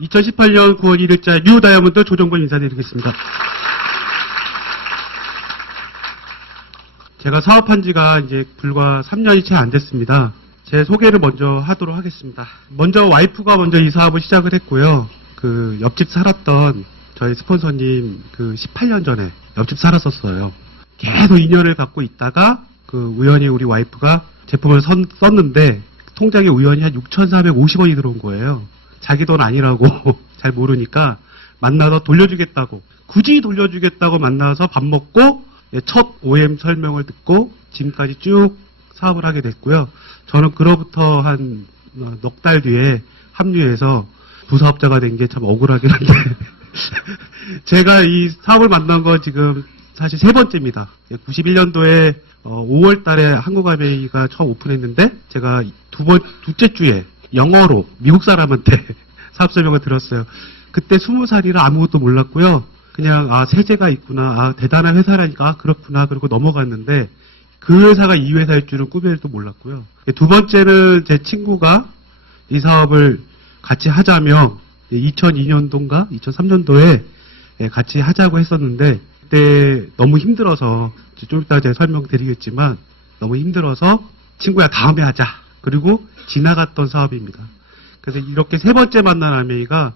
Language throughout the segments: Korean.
2018년 9월 1일자 뉴 다이아몬드 조정권 인사드리겠습니다. 제가 사업한 지가 이제 불과 3년이 채 안 됐습니다. 제 소개를 먼저 하도록 하겠습니다. 먼저 와이프가 먼저 이 사업을 시작을 했고요. 그 옆집 살았던 저희 스폰서님 그 18년 전에 옆집 살았었어요. 계속 인연을 갖고 있다가 그 우연히 우리 와이프가 제품을 썼는데 통장에 우연히 한 6,450원이 들어온 거예요. 자기 돈 아니라고 잘 모르니까 만나서 돌려주겠다고, 굳이 돌려주겠다고 만나서 밥 먹고 첫 OM 설명을 듣고 지금까지 쭉 사업을 하게 됐고요. 저는 그로부터 한 넉 달 뒤에 합류해서 부사업자가 된 게 참 억울하긴 한데 제가 이 사업을 만난 거 지금 사실 세 번째입니다. 91년도에 5월 달에 한국아베이가 처음 오픈했는데 제가 둘째 주에 영어로 미국 사람한테 사업 설명을 들었어요. 그때 20살이라 아무것도 몰랐고요. 그냥 세제가 있구나, 대단한 회사라니까, 그렇구나, 그러고 넘어갔는데 그 회사가 이 회사일 줄은 꿈에도 몰랐고요. 두 번째는 제 친구가 이 사업을 같이 하자며 2002년도인가 2003년도에 같이 하자고 했었는데 그때 너무 힘들어서, 좀 이따 제가 설명드리겠지만 너무 힘들어서 친구야 다음에 하자, 그리고 지나갔던 사업입니다. 그래서 이렇게 세 번째 만난 아메이가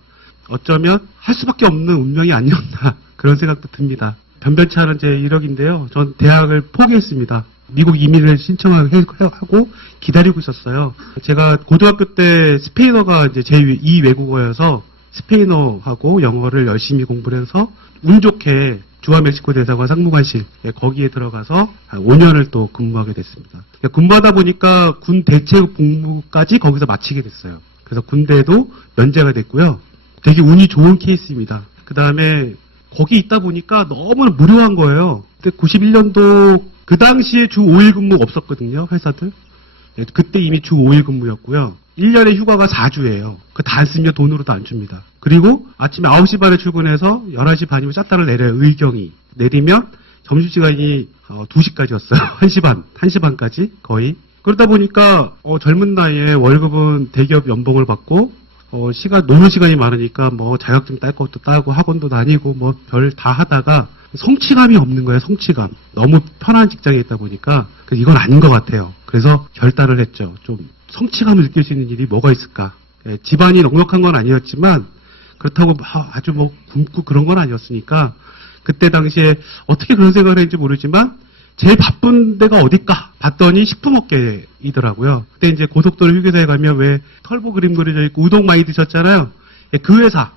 어쩌면 할 수밖에 없는 운명이 아니었나 그런 생각도 듭니다. 변변치 않은 제 이력인데요. 전 대학을 포기했습니다. 미국 이민을 신청하고 기다리고 있었어요. 제가 고등학교 때 스페인어가 이제 제2 외국어여서 스페인어하고 영어를 열심히 공부를 해서 운 좋게 주한멕시코 대사관 상무관실 거기에 들어가서 한 5년을 또 근무하게 됐습니다. 근무하다 보니까 군 대체육 복무까지 거기서 마치게 됐어요. 그래서 군대도 면제가 됐고요. 되게 운이 좋은 케이스입니다. 그 다음에 거기 있다 보니까 너무 무료한 거예요. 그때 91년도 그 당시에 주 5일 근무 없었거든요, 회사들. 그때 이미 주 5일 근무였고요. 1년에 휴가가 4주예요. 그 다 안 쓰면 돈으로도 안 줍니다. 그리고 아침에 9시 반에 출근해서 11시 반이면 짝다를 내려요, 의경이. 내리면 점심시간이 2시까지였어요. 1시 반까지 거의. 그러다 보니까 젊은 나이에 월급은 대기업 연봉을 받고 노는 시간이 많으니까 뭐 자격증 딸 것도 따고 학원도 다니고 뭐 별 다 하다가 성취감이 없는 거예요, 성취감. 너무 편한 직장에 있다 보니까 이건 아닌 것 같아요. 그래서 결단을 했죠. 좀 성취감을 느낄 수 있는 일이 뭐가 있을까. 집안이 넉넉한 건 아니었지만 그렇다고 아주 뭐 굶고 그런 건 아니었으니까 그때 당시에 어떻게 그런 생각을 했는지 모르지만 제일 바쁜 데가 어딜까 봤더니 식품업계이더라고요. 그때 이제 고속도로 휴게소에 가면 왜 털보 그림 그려져 있고 우동 많이 드셨잖아요. 그 회사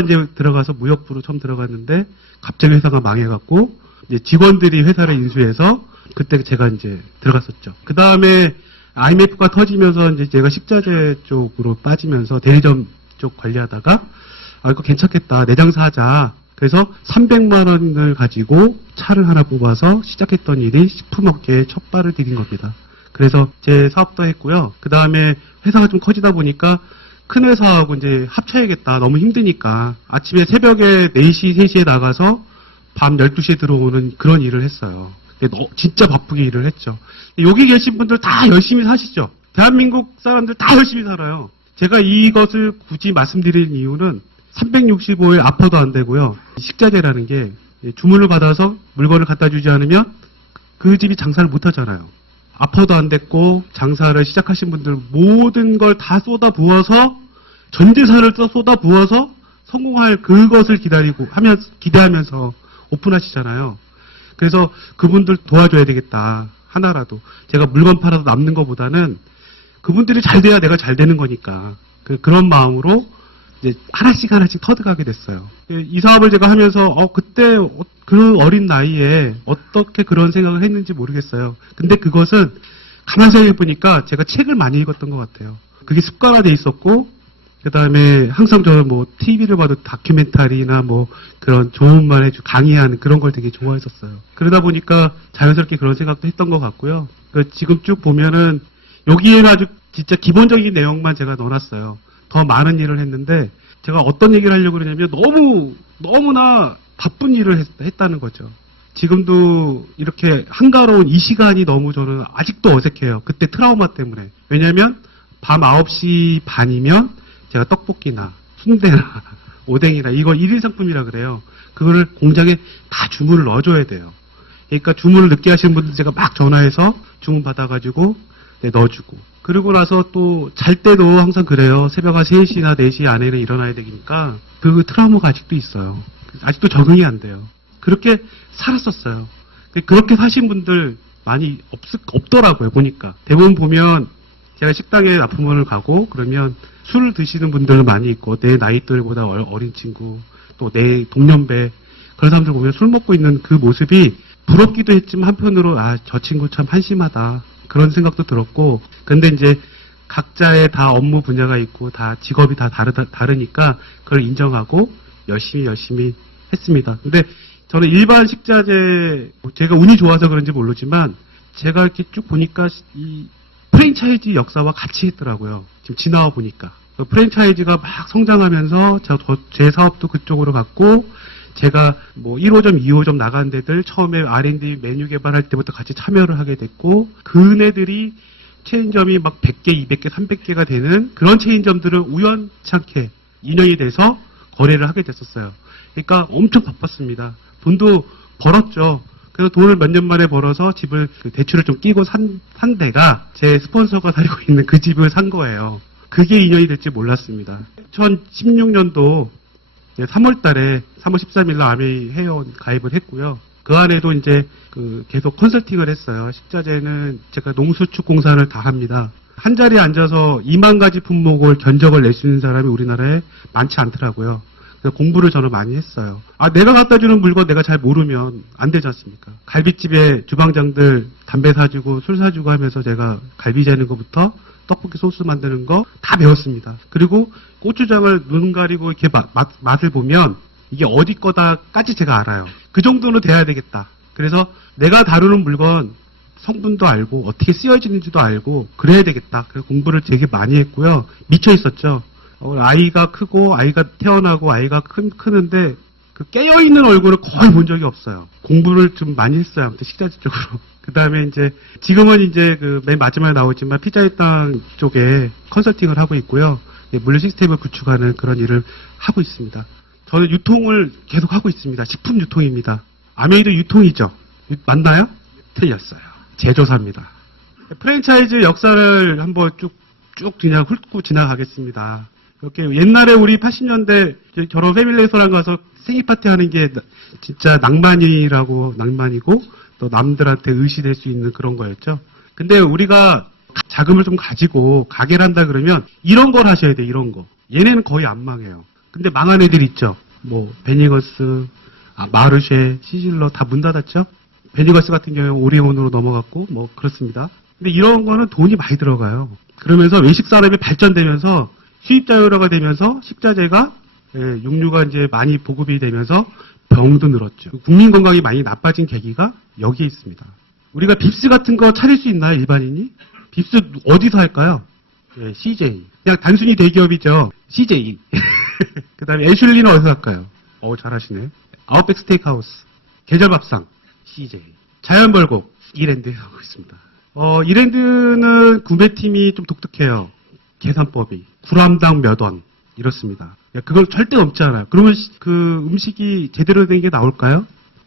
이제 들어가서 무역부로 처음 들어갔는데 갑자기 회사가 망해갖고 이제 직원들이 회사를 인수해서 그때 제가 이제 들어갔었죠. 그 다음에 IMF가 터지면서 이제 제가 식자재 쪽으로 빠지면서 대리점 쪽 관리하다가 이거 괜찮겠다, 내 장사하자. 그래서 300만 원을 가지고 차를 하나 뽑아서 시작했던 일이 식품업계에 첫 발을 디딘 겁니다. 그래서 제 사업도 했고요. 그 다음에 회사가 좀 커지다 보니까 큰 회사하고 이제 합쳐야겠다. 너무 힘드니까. 아침에 새벽에 4시, 3시에 나가서 밤 12시에 들어오는 그런 일을 했어요. 진짜 바쁘게 일을 했죠. 여기 계신 분들 다 열심히 사시죠. 대한민국 사람들 다 열심히 살아요. 제가 이것을 굳이 말씀드리는 이유는 365일 아파도 안 되고요. 식자재라는 게 주문을 받아서 물건을 갖다 주지 않으면 그 집이 장사를 못 하잖아요. 아파도 안 됐고 장사를 시작하신 분들 모든 걸 다 쏟아부어서 전 재산을 쏟아부어서 성공할 그것을 기대하면서 오픈하시잖아요. 그래서 그분들 도와줘야 되겠다. 하나라도. 제가 물건 팔아서 남는 것보다는 그분들이 잘 돼야 내가 잘 되는 거니까. 그런 마음으로 이제 하나씩 터득하게 됐어요. 이 사업을 제가 하면서 그때 그 어린 나이에 어떻게 그런 생각을 했는지 모르겠어요. 근데 그것은 가만히 생각해 보니까 제가 책을 많이 읽었던 것 같아요. 그게 습관화돼 있었고, 그 다음에 항상 저는 뭐 TV를 봐도 다큐멘터리나 뭐 그런 좋은 말 해주 강의하는 그런 걸 되게 좋아했었어요. 그러다 보니까 자연스럽게 그런 생각도 했던 것 같고요. 지금 쭉 보면은 여기에 아주 진짜 기본적인 내용만 제가 넣어놨어요. 더 많은 일을 했는데 제가 어떤 얘기를 하려고 그러냐면 너무나 바쁜 일을 했다는 거죠. 지금도 이렇게 한가로운 이 시간이 너무 저는 아직도 어색해요. 그때 트라우마 때문에. 왜냐하면 밤 9시 반이면 제가 떡볶이나 순대나 오뎅이나 이거 1인 상품이라 그래요. 그거를 공장에 다 주문을 넣어줘야 돼요. 그러니까 주문을 늦게 하시는 분들 제가 막 전화해서 주문 받아가지고 네, 넣어주고. 그러고 나서 또 잘 때도 항상 그래요. 새벽 한 3시나 4시 안에는 일어나야 되니까 그 트라우마가 아직도 있어요. 아직도 적응이 안 돼요. 그렇게 살았었어요. 그렇게 사신 분들 많이 없더라고요, 보니까. 대부분 보면 제가 식당에 납품원을 가고 그러면 술을 드시는 분들은 많이 있고 내 나이대보다 어린 친구 또 내 동년배 그런 사람들 보면 술 먹고 있는 그 모습이 부럽기도 했지만 한편으로 아, 저 친구 참 한심하다 그런 생각도 들었고 근데 이제 각자의 다 업무 분야가 있고 다 직업이 다 다르니까 그걸 인정하고 열심히 했습니다. 근데 저는 일반 식자재 제가 운이 좋아서 그런지 모르지만 제가 이렇게 쭉 보니까 이 프랜차이즈 역사와 같이 했더라고요. 지금 지나와 보니까. 프랜차이즈가 막 성장하면서 제 사업도 그쪽으로 갔고 제가 뭐 1호점, 2호점 나간 데들 처음에 R&D 메뉴 개발할 때부터 같이 참여를 하게 됐고 그네들이 체인점이 막 100개, 200개, 300개가 되는 그런 체인점들을 우연찮게 인연이 돼서 거래를 하게 됐었어요. 그러니까 엄청 바빴습니다. 돈도 벌었죠. 그래서 돈을 몇 년 만에 벌어서 집을 대출을 좀 끼고 산 데가 제 스폰서가 살고 있는 그 집을 산 거예요. 그게 인연이 될지 몰랐습니다. 2016년도 3월 달에 3월 13일 날 아메이 회원 가입을 했고요. 그 안에도 이제 계속 컨설팅을 했어요. 식자재는 제가 농수축공산을 다 합니다. 한 자리에 앉아서 2만 가지 품목을 견적을 낼 수 있는 사람이 우리나라에 많지 않더라고요. 그래서 공부를 저는 많이 했어요. 아, 내가 갖다 주는 물건 내가 잘 모르면 안 되지 않습니까? 갈비집에 주방장들 담배 사주고 술 사주고 하면서 제가 갈비 재는 것부터 떡볶이 소스 만드는 거 다 배웠습니다. 그리고 고추장을 눈 가리고 이렇게 맛을 보면 이게 어디 거다까지 제가 알아요. 그 정도는 돼야 되겠다. 그래서 내가 다루는 물건 성분도 알고 어떻게 쓰여지는지도 알고 그래야 되겠다. 그래서 공부를 되게 많이 했고요. 미쳐 있었죠. 아이가 크고 아이가 태어나고 아이가 크는데 그 깨어있는 얼굴을 거의 본 적이 없어요. 공부를 좀 많이 했어요. 아무튼 식자재 쪽으로. 그 다음에 이제 지금은 이제 맨 마지막에 나오지만 피자의 땅 쪽에 컨설팅을 하고 있고요. 물류 시스템을 구축하는 그런 일을 하고 있습니다. 저는 유통을 계속 하고 있습니다. 식품 유통입니다. 아메이도 유통이죠. 맞나요? 틀렸어요. 제조사입니다. 프랜차이즈 역사를 한번 쭉 그냥 훑고 지나가겠습니다. 이렇게 옛날에 우리 80년대 결혼 패밀리 레스토랑 가서 생일 파티 하는 게 진짜 낭만이고 또 남들한테 의시될 수 있는 그런 거였죠. 근데 우리가 자금을 좀 가지고 가게를 한다 그러면 이런 걸 하셔야 돼, 이런 거. 얘네는 거의 안 망해요. 근데 망한 애들 있죠. 뭐 베니거스, 마르쉐, 시질러 다 문 닫았죠. 베니거스 같은 경우는 오리온으로 넘어갔고 뭐 그렇습니다. 근데 이런 거는 돈이 많이 들어가요. 그러면서 외식 산업이 발전되면서 수입 자유화가 되면서 식자재가 육류가 이제 많이 보급이 되면서 병도 늘었죠. 국민 건강이 많이 나빠진 계기가 여기에 있습니다. 우리가 빕스 같은 거 차릴 수 있나요, 일반인이? 빕스 어디서 할까요? CJ. 그냥 단순히 대기업이죠. CJ. 그 다음에 애슐리는 어디서 할까요? 잘하시네. 아웃백 스테이크하우스. 계절밥상. CJ. 자연벌곡. 이랜드에 하고 있습니다. 이랜드는 구매팀이 좀 독특해요. 계산법이. 구람당 몇 원. 이렇습니다. 그걸 절대 넘지 않아요. 그러면 그 음식이 제대로 된 게 나올까요?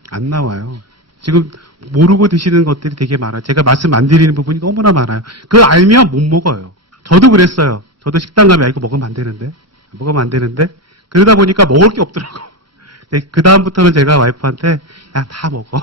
안 나와요. 지금 모르고 드시는 것들이 되게 많아요. 제가 말씀 안 드리는 부분이 너무나 많아요. 그걸 알면 못 먹어요. 저도 그랬어요. 저도 식당 가면 이거 먹으면 안 되는데 그러다 보니까 먹을 게 없더라고. 그 다음부터는 제가 와이프한테 야, 다 먹어.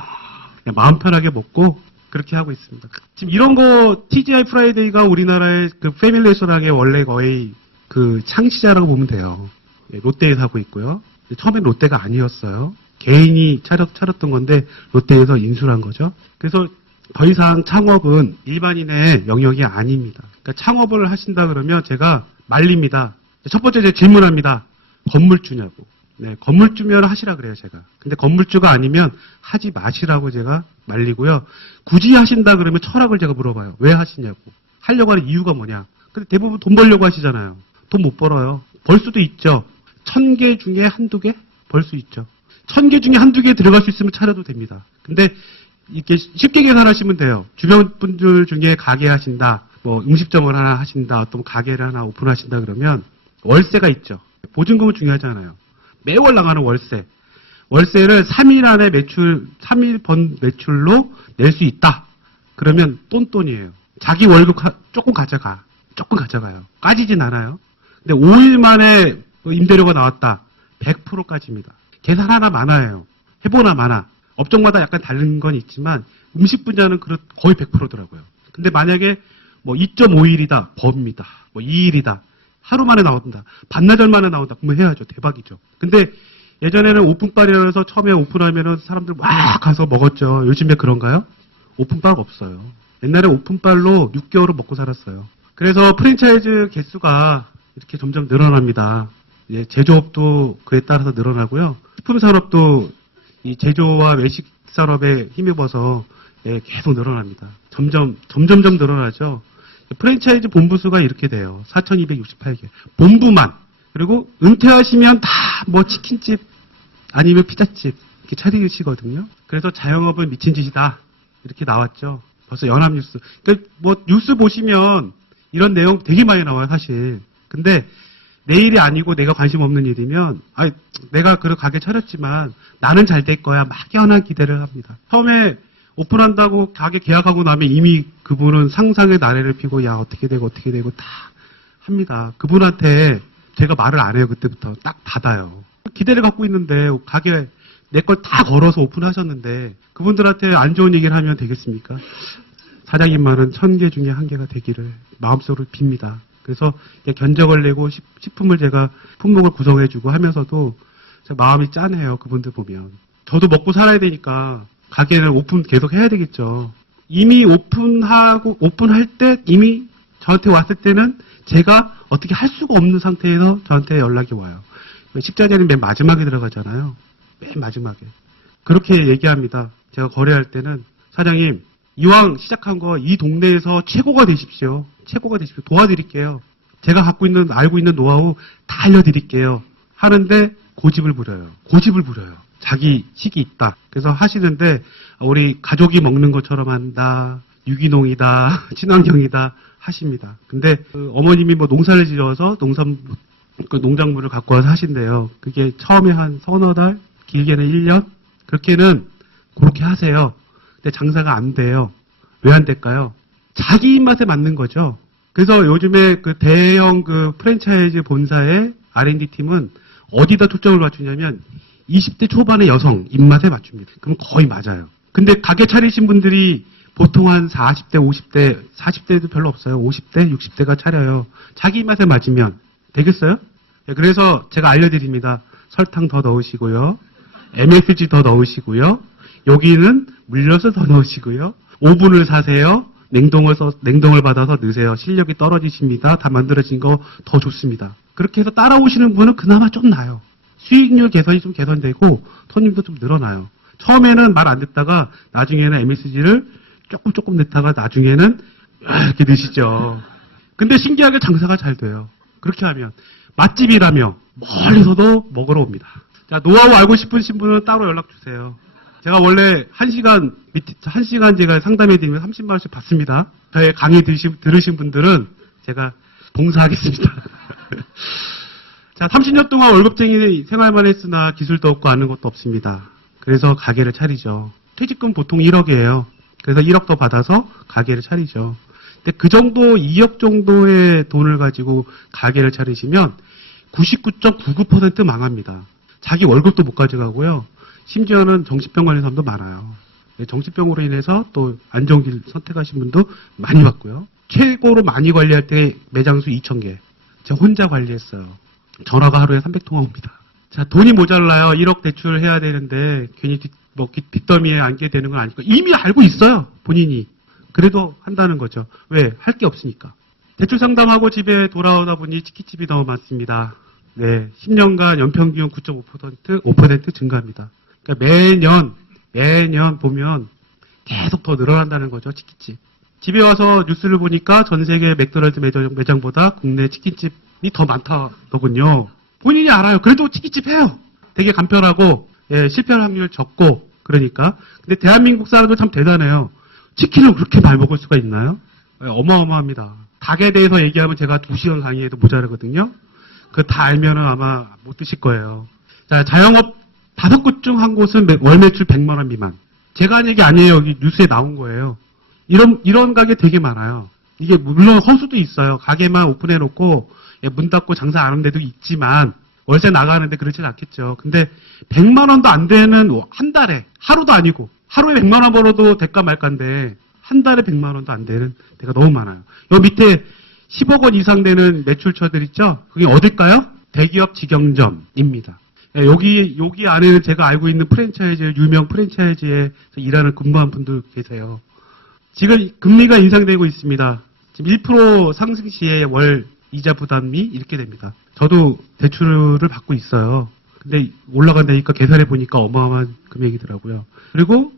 그냥 마음 편하게 먹고 그렇게 하고 있습니다. 지금 이런 거 TGI 프라이데이가 우리나라의 그 패밀리 레스토랑의 원래 거의 그 창시자라고 보면 돼요. 롯데에서 하고 있고요. 처음엔 롯데가 아니었어요. 개인이 차렸던 건데 롯데에서 인수한 거죠. 그래서 더 이상 창업은 일반인의 영역이 아닙니다. 그러니까 창업을 하신다 그러면 제가 말립니다. 첫 번째 제가 질문합니다. 건물주냐고. 네, 건물주면 하시라 그래요, 제가. 근데 건물주가 아니면 하지 마시라고 제가 말리고요. 굳이 하신다 그러면 철학을 제가 물어봐요. 왜 하시냐고. 하려고 하는 이유가 뭐냐. 근데 대부분 돈 벌려고 하시잖아요. 돈 못 벌어요. 벌 수도 있죠. 1000개 중에 한두 개? 벌 수 있죠. 1000개 중에 한두 개 들어갈 수 있으면 차려도 됩니다. 근데 이렇게 쉽게 계산하시면 돼요. 주변 분들 중에 가게 하신다, 뭐 음식점을 하나 하신다, 어떤 가게를 하나 오픈하신다 그러면 월세가 있죠. 보증금은 중요하잖아요. 매월 나가는 월세. 월세를 3일 안에 3일 번 매출로 낼 수 있다. 그러면 똔똔이에요. 자기 월급 조금 가져가요. 까지진 않아요. 근데 5일 만에 임대료가 나왔다. 100%까지입니다. 계산 하나 많아요. 해보나 마나. 업종마다 약간 다른 건 있지만 음식 분야는 거의 100%더라고요. 근데 만약에 뭐 2.5일이다. 법입니다. 뭐 2일이다. 하루 만에 나온다. 반나절 만에 나온다. 그러면 해야죠. 대박이죠. 근데 예전에는 오픈빨이라고 해서 처음에 오픈하면은 사람들 막 가서 먹었죠. 요즘에 그런가요? 오픈빨 없어요. 옛날에 오픈빨로 6개월을 먹고 살았어요. 그래서 프랜차이즈 개수가 이렇게 점점 늘어납니다. 예, 제조업도 그에 따라서 늘어나고요. 식품 산업도 이 제조와 외식 산업에 힘입어서 예, 계속 늘어납니다. 점점 늘어나죠. 프랜차이즈 본부 수가 이렇게 돼요. 4,268개. 본부만. 그리고 은퇴하시면 다 뭐 치킨집 아니면 피자집 이렇게 차리시거든요. 그래서 자영업은 미친 짓이다. 이렇게 나왔죠. 벌써 연합뉴스. 그러니까 뭐 뉴스 보시면 이런 내용 되게 많이 나와요, 사실. 근데 내 일이 아니고 내가 관심 없는 일이면 내가 그 가게 차렸지만 나는 잘 될 거야. 막연한 기대를 합니다. 처음에 오픈한다고 가게 계약하고 나면 이미 그분은 상상의 나래를 피고 야 어떻게 되고 다 합니다. 그분한테 제가 말을 안 해요. 그때부터 딱 닫아요. 기대를 갖고 있는데 가게 내 걸 다 걸어서 오픈하셨는데 그분들한테 안 좋은 얘기를 하면 되겠습니까? 사장님 말은 1000개 중에 1개가 되기를 마음속으로 빕니다. 그래서 견적을 내고 식품을 제가 품목을 구성해주고 하면서도 마음이 짠해요. 그분들 보면. 저도 먹고 살아야 되니까 가게를 오픈 계속 해야 되겠죠. 이미 오픈할 때 이미 저한테 왔을 때는 제가 어떻게 할 수가 없는 상태에서 저한테 연락이 와요. 식자재는 맨 마지막에 들어가잖아요. 맨 마지막에. 그렇게 얘기합니다. 제가 거래할 때는 사장님 이왕 시작한 거 이 동네에서 최고가 되십시오. 도와드릴게요. 제가 알고 있는 노하우 다 알려드릴게요. 하는데 고집을 부려요. 자기 식이 있다. 그래서 하시는데 우리 가족이 먹는 것처럼 한다. 유기농이다. 친환경이다. 하십니다. 근데 어머님이 뭐 농사를 지어서 농작물을 갖고 와서 하신대요. 그게 처음에 한 서너 달, 길게는 1년? 그렇게 하세요. 근데 장사가 안 돼요. 왜 안 될까요? 자기 입맛에 맞는 거죠. 그래서 요즘에 그 대형 프랜차이즈 본사의 R&D 팀은 어디다 초점을 맞추냐면 20대 초반의 여성 입맛에 맞춥니다. 그럼 거의 맞아요. 근데 가게 차리신 분들이 보통 한 40대, 50대, 40대도 별로 없어요. 50대, 60대가 차려요. 자기 입맛에 맞으면 되겠어요? 네, 그래서 제가 알려드립니다. 설탕 더 넣으시고요. MSG 더 넣으시고요. 여기는 물엿을 더 넣으시고요. 오븐을 사세요. 냉동을 받아서 넣으세요. 실력이 떨어지십니다. 다 만들어진 거 더 좋습니다. 그렇게 해서 따라오시는 분은 그나마 좀 나아요. 수익률 개선이 좀 개선되고 손님도 좀 늘어나요. 처음에는 말 안 듣다가 나중에는 MSG를 조금 넣다가 나중에는 이렇게 넣으시죠. 근데 신기하게 장사가 잘 돼요. 그렇게 하면 맛집이라며 멀리서도 먹으러 옵니다. 자, 노하우 알고 싶으신 분은 따로 연락 주세요. 제가 원래 1시간 제가 상담해드리면 30만 원씩 받습니다. 저의 강의 들으신 분들은 제가 봉사하겠습니다. 자, 30년 동안 월급쟁이 생활만 했으나 기술도 없고 아는 것도 없습니다. 그래서 가게를 차리죠. 퇴직금 보통 1억이에요. 그래서 1억 더 받아서 가게를 차리죠. 근데 그 정도 2억 정도의 돈을 가지고 가게를 차리시면 99.99% 망합니다. 자기 월급도 못 가져가고요. 심지어는 정신병 걸린 사람도 많아요. 정신병으로 인해서 또 안 좋은 길 선택하신 분도 많이 봤고요. 최고로 많이 관리할 때 매장수 2,000개. 제가 혼자 관리했어요. 전화가 하루에 300통화 옵니다. 자, 돈이 모자라요. 1억 대출해야 되는데 괜히 뒷더미에 앉게 되는 건 아니고 이미 알고 있어요. 본인이. 그래도 한다는 거죠. 왜? 할 게 없으니까. 대출 상담하고 집에 돌아오다 보니 치킨집이 너무 많습니다. 네, 10년간 연평균 9.5% 증가합니다. 그러니까 매년 보면 계속 더 늘어난다는 거죠, 치킨집. 집에 와서 뉴스를 보니까 전 세계 맥도날드 매장보다 국내 치킨집이 더 많다더군요. 본인이 알아요. 그래도 치킨집 해요. 되게 간편하고, 예, 실패할 확률 적고, 그러니까. 근데 대한민국 사람들 참 대단해요. 치킨을 그렇게 많이 먹을 수가 있나요? 예, 어마어마합니다. 닭에 대해서 얘기하면 제가 2시간 강의해도 모자라거든요. 그 다 알면은 아마 못 드실 거예요. 자, 자영업 5곳 중 한 곳은 월 매출 100만 원 미만. 제가 한 얘기 아니에요. 여기 뉴스에 나온 거예요. 이런 가게 되게 많아요. 이게 물론 허수도 있어요. 가게만 오픈해 놓고 문 닫고 장사 안 하는 데도 있지만 월세 나가는데 그렇진 않겠죠. 근데 100만 원도 안 되는 한 달에 하루도 아니고 하루에 100만 원 벌어도 대가 말가인데 한 달에 100만 원도 안 되는 데가 너무 많아요. 요 밑에 10억 원 이상 되는 매출처들 있죠? 그게 어딜까요? 대기업 직영점입니다. 여기 안에는 제가 알고 있는 프랜차이즈, 유명 프랜차이즈에 일하는 근무한 분들 계세요. 지금 금리가 인상되고 있습니다. 지금 1% 상승 시에 월 이자 부담이 이렇게 됩니다. 저도 대출을 받고 있어요. 근데 올라간다니까 계산해 보니까 어마어마한 금액이더라고요. 그리고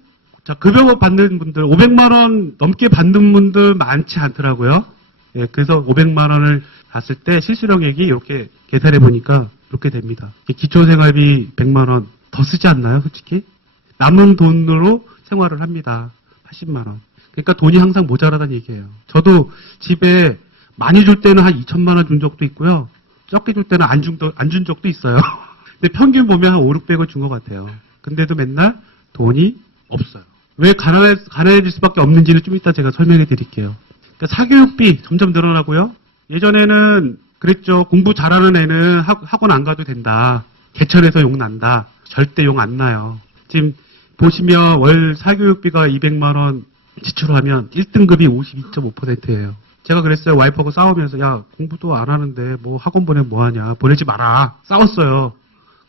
자, 급여 받는 분들 500만 원 넘게 받는 분들 많지 않더라고요. 예, 그래서 500만 원을 봤을 때 실수령액이 이렇게 계산해 보니까 이렇게 됩니다. 기초생활비 100만 원 더 쓰지 않나요, 솔직히? 남은 돈으로 생활을 합니다. 80만 원. 그러니까 돈이 항상 모자라다는 얘기예요. 저도 집에 많이 줄 때는 한 2천만 원 준 적도 있고요. 적게 줄 때는 안 준 적도 있어요. 근데 평균 보면 한 5, 600을 준 것 같아요. 근데도 맨날 돈이 없어요. 왜 가난해질 수밖에 없는지는 좀 이따 제가 설명해 드릴게요. 그러니까 사교육비 점점 늘어나고요. 예전에는 그랬죠. 공부 잘하는 애는 학원 안 가도 된다. 개천에서 욕 난다. 절대 욕 안 나요. 지금 보시면 월 사교육비가 200만 원 지출하면 1등급이 52.5%예요. 제가 그랬어요. 와이프하고 싸우면서 야 공부도 안 하는데 뭐 학원 보내면 뭐하냐. 보내지 마라. 싸웠어요.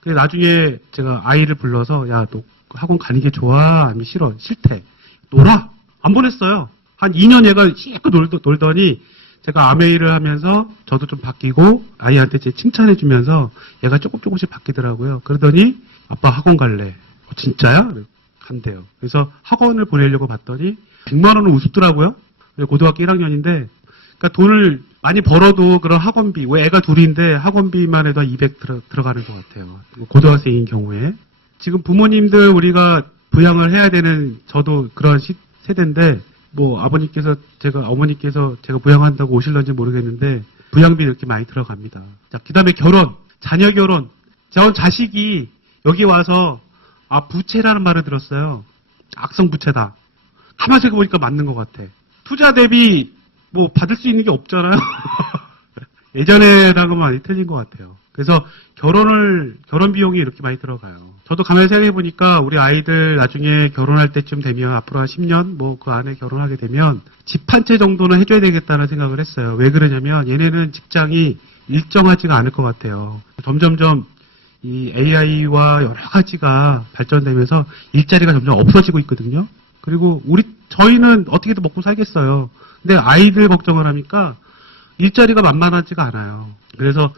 근데 나중에 제가 아이를 불러서 야 너 학원 가는 게 좋아? 아니면 싫어? 싫대. 놀아? 안 보냈어요. 한 2년 얘가 실컷 놀더니 제가 아메이를 하면서 저도 좀 바뀌고 아이한테 제 칭찬해주면서 얘가 조금씩 바뀌더라고요. 그러더니 아빠 학원 갈래. 진짜야? 간대요. 그래서 학원을 보내려고 봤더니 100만 원은 우습더라고요. 고등학교 1학년인데 그러니까 돈을 많이 벌어도 그런 학원비, 왜 애가 둘인데 학원비만 해도 200 들어가는 것 같아요. 고등학생인 경우에. 지금 부모님들 우리가 부양을 해야 되는 저도 그런 세대인데 뭐 어머니께서 제가 부양한다고 오실런지 모르겠는데 부양비 이렇게 많이 들어갑니다. 자, 그다음에 결혼, 자녀 결혼. 저 자식이 여기 와서 부채라는 말을 들었어요. 악성 부채다. 가만히 생각해보니까 맞는 것 같아. 투자 대비 뭐 받을 수 있는 게 없잖아요. 예전에랑은 많이 틀린 것 같아요. 그래서 결혼 비용이 이렇게 많이 들어가요. 저도 가만히 생각해보니까 우리 아이들 나중에 결혼할 때쯤 되면 앞으로 한 10년 뭐 그 안에 결혼하게 되면 집 한 채 정도는 해줘야 되겠다는 생각을 했어요. 왜 그러냐면 얘네는 직장이 일정하지가 않을 것 같아요. 점점점 이 AI와 여러 가지가 발전되면서 일자리가 점점 없어지고 있거든요. 그리고 저희는 어떻게든 먹고 살겠어요. 근데 아이들 걱정을 하니까 일자리가 만만하지가 않아요. 그래서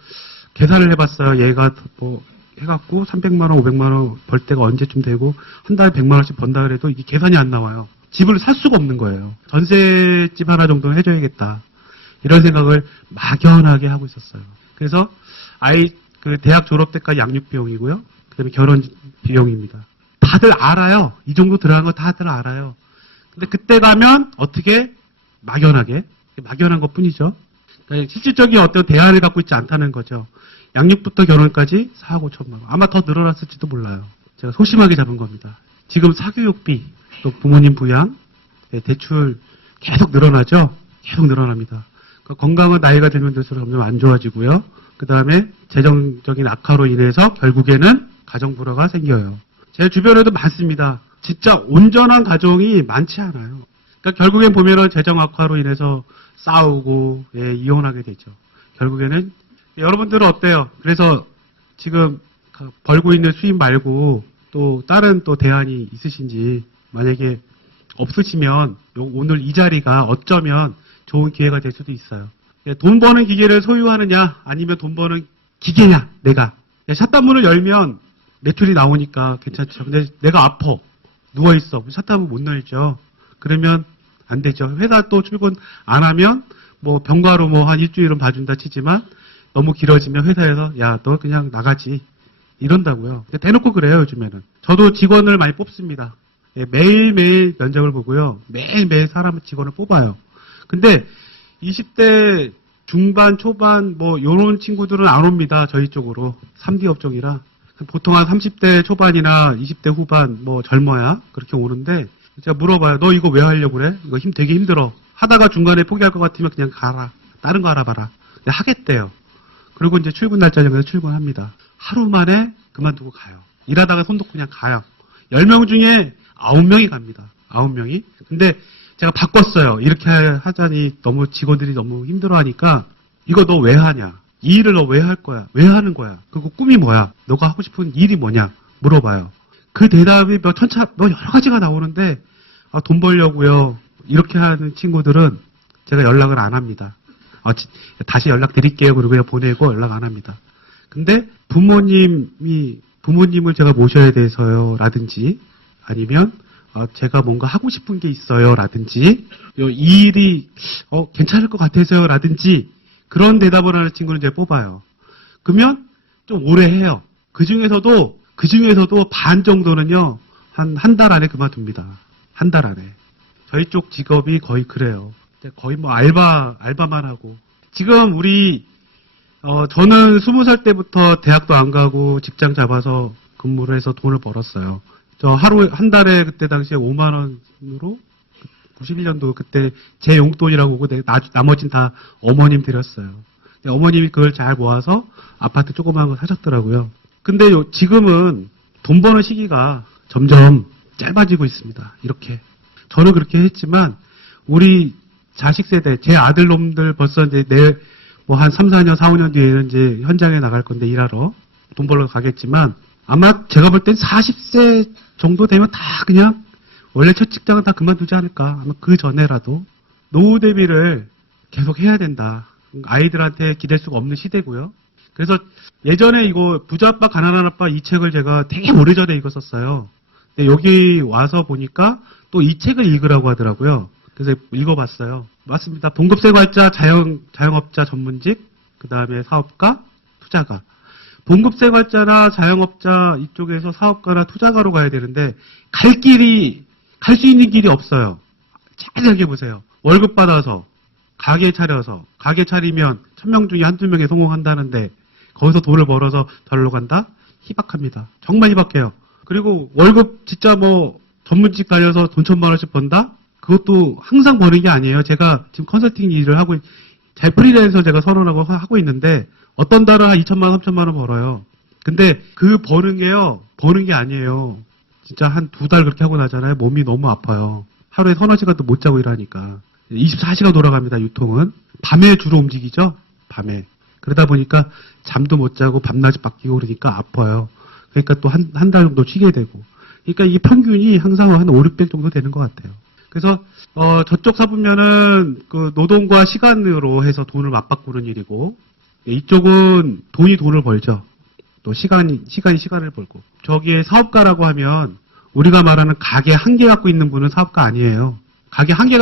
계산을 해봤어요. 얘가 뭐 해갖고 300만 원, 500만 원 벌 때가 언제쯤 되고 한 달에 100만 원씩 번다 그래도 이게 계산이 안 나와요. 집을 살 수가 없는 거예요. 전셋집 하나 정도는 해줘야겠다. 이런 생각을 막연하게 하고 있었어요. 그래서 대학 졸업 때까지 양육 비용이고요. 그다음에 결혼 비용입니다. 다들 알아요. 이 정도 들어간 거 다들 알아요. 근데 그때 가면 어떻게 막연한 것 뿐이죠. 그러니까 실질적인 어떤 대안을 갖고 있지 않다는 거죠. 양육부터 결혼까지 4억 5천만 원. 아마 더 늘어났을지도 몰라요. 제가 소심하게 잡은 겁니다. 지금 사교육비, 또 부모님 부양, 대출 계속 늘어나죠? 계속 늘어납니다. 건강은 나이가 들면 들수록 점점 안 좋아지고요. 그 다음에 재정적인 악화로 인해서 결국에는 가정 불화가 생겨요. 제 주변에도 많습니다. 진짜 온전한 가정이 많지 않아요. 그러니까 결국엔 보면은 재정 악화로 인해서 싸우고 이혼하게 되죠. 결국에는 여러분들은 어때요? 그래서 지금 벌고 있는 수입 말고 또 다른 또 대안이 있으신지 만약에 없으시면 오늘 이 자리가 어쩌면 좋은 기회가 될 수도 있어요. 돈 버는 기계를 소유하느냐 아니면 돈 버는 기계냐 내가 샷단문을 열면 매출이 나오니까 괜찮죠. 근데 내가 아파 누워있어 샷단문 못 열죠. 그러면 안 되죠. 회사 또 출근 안 하면 뭐 병가로 뭐 한 일주일은 봐준다 치지만 너무 길어지면 회사에서 야 너 그냥 나가지 이런다고요. 대놓고 그래요 요즘에는. 저도 직원을 많이 뽑습니다. 매일매일 면접을 보고요. 매일매일 직원을 뽑아요. 근데 20대 중반, 초반, 뭐, 요런 친구들은 안 옵니다. 저희 쪽으로. 3D 업종이라. 보통 한 30대 초반이나 20대 후반, 뭐, 젊어야. 그렇게 오는데, 제가 물어봐요. 너 이거 왜 하려고 그래? 이거 되게 힘들어. 하다가 중간에 포기할 것 같으면 그냥 가라. 다른 거 알아봐라. 근데 하겠대요. 그리고 이제 출근 날짜 정해서 출근합니다. 하루 만에 그만두고 가요. 일하다가 손 놓고 그냥 가요. 10명 중에 9명이 갑니다. 9명이. 근데 제가 바꿨어요. 이렇게 하자니 너무 직원들이 너무 힘들어하니까 이거 너 왜 하냐? 이 일을 너 왜 할 거야? 왜 하는 거야? 그리고 꿈이 뭐야? 너가 하고 싶은 일이 뭐냐? 물어봐요. 그 대답이 뭐 여러 가지가 나오는데 돈 벌려고요. 이렇게 하는 친구들은 제가 연락을 안 합니다. 다시 연락 드릴게요. 그리고 그냥 보내고 연락 안 합니다. 근데 부모님을 제가 모셔야 돼서요. 라든지 아니면 제가 뭔가 하고 싶은 게 있어요. 라든지 이 일이 괜찮을 것 같아서요. 라든지 그런 대답을 하는 친구는 제가 뽑아요. 그러면 좀 오래 해요. 그 중에서도 반 정도는요. 한 달 안에 그만둡니다. 한 달 안에. 저희 쪽 직업이 거의 그래요. 거의 뭐 알바만 하고. 지금 저는 20살 때부터 대학도 안 가고 직장 잡아서 근무를 해서 돈을 벌었어요. 저 한 달에 그때 당시에 5만 원으로 91년도 그때 제 용돈이라고 하고 나머진 다 어머님 드렸어요. 어머님이 그걸 잘 모아서 아파트 조그마한 거 사셨더라고요. 근데 지금은 돈 버는 시기가 점점 짧아지고 있습니다. 이렇게. 저는 그렇게 했지만 우리 자식 세대, 제 아들놈들 벌써 이제 한 3, 4년, 4, 5년 뒤에는 이제 현장에 나갈 건데 일하러 돈 벌러 가겠지만 아마 제가 볼 땐 40세 정도 되면 다 그냥 원래 첫 직장은 다 그만두지 않을까. 아마 그 전에라도 노후 대비를 계속 해야 된다. 아이들한테 기댈 수가 없는 시대고요. 그래서 예전에 이거 부자 아빠 가난한 아빠 이 책을 제가 되게 오래전에 읽었었어요. 근데 여기 와서 보니까 또 이 책을 읽으라고 하더라고요. 그래서 읽어봤어요. 맞습니다. 봉급생활자, 자영업자 전문직, 그 다음에 사업가, 투자가. 봉급생활자나 자영업자 이쪽에서 사업가나 투자가로 가야 되는데 갈 수 있는 길이 없어요. 잘 생각해보세요. 월급 받아서 가게 차리면 1000명 중에 한두 명이 성공한다는데 거기서 돈을 벌어서 절로 간다? 희박합니다. 정말 희박해요. 그리고 월급 진짜 뭐 전문직 달려서 돈 1000만 원씩 번다? 그것도 항상 버는 게 아니에요. 제가 지금 컨설팅 일을 하고, 잘 프리랜서 제가 선언하고 하고 있는데, 어떤 달은 한 2천만 원, 3천만 원 벌어요. 근데 그 버는 게 아니에요. 진짜 한 2달 그렇게 하고 나잖아요. 몸이 너무 아파요. 하루에 3-4시간도 못 자고 일하니까. 24시간 돌아갑니다, 유통은. 밤에 주로 움직이죠? 밤에. 그러다 보니까 잠도 못 자고 밤낮이 바뀌고 그러니까 아파요. 그러니까 또 한 달 정도 쉬게 되고. 그러니까 이 평균이 항상 한 5, 600 정도 되는 것 같아요. 그래서 저쪽 사보면은 그 노동과 시간으로 해서 돈을 맞바꾸는 일이고 이쪽은 돈을 벌죠. 또 시간이 시간을 벌고. 저기에 사업가라고 하면 우리가 말하는 가게 한 개 갖고 있는 분은 사업가 아니에요. 가게 한 개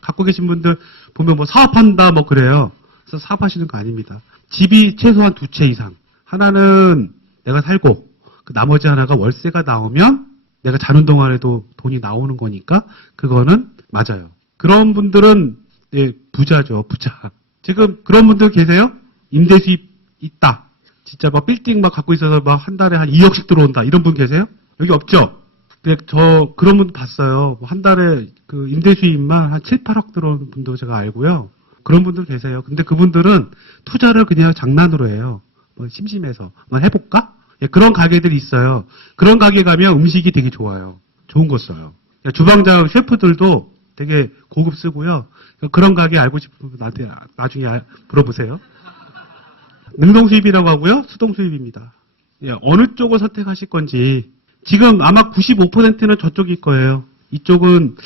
갖고 계신 분들 보면 뭐 사업한다 뭐 그래요. 그래서 사업하시는 거 아닙니다. 집이 최소한 2채 이상. 하나는 내가 살고 그 나머지 하나가 월세가 나오면 내가 자는 동안에도 돈이 나오는 거니까 그거는 맞아요. 그런 분들은 부자죠. 부자. 지금 그런 분들 계세요? 임대 수입 있다. 진짜 막 빌딩 막 갖고 있어서 막 한 달에 한 2억씩 들어온다. 이런 분 계세요? 여기 없죠? 근데 저 그런 분 봤어요. 한 달에 그 임대 수입만 한 7, 8억 들어오는 분도 제가 알고요. 그런 분들 계세요. 근데 그분들은 투자를 그냥 장난으로 해요. 뭐 심심해서. 한번 해볼까? 그런 가게들이 있어요. 그런 가게 가면 음식이 되게 좋아요. 좋은 거 써요. 주방장 셰프들도 되게 고급 쓰고요. 그런 가게 알고 싶으면 나한테 나중에 물어보세요. 능동 수입이라고 하고요. 수동 수입입니다. 어느 쪽을 선택하실 건지 지금 아마 95%는 저쪽일 거예요. 이쪽은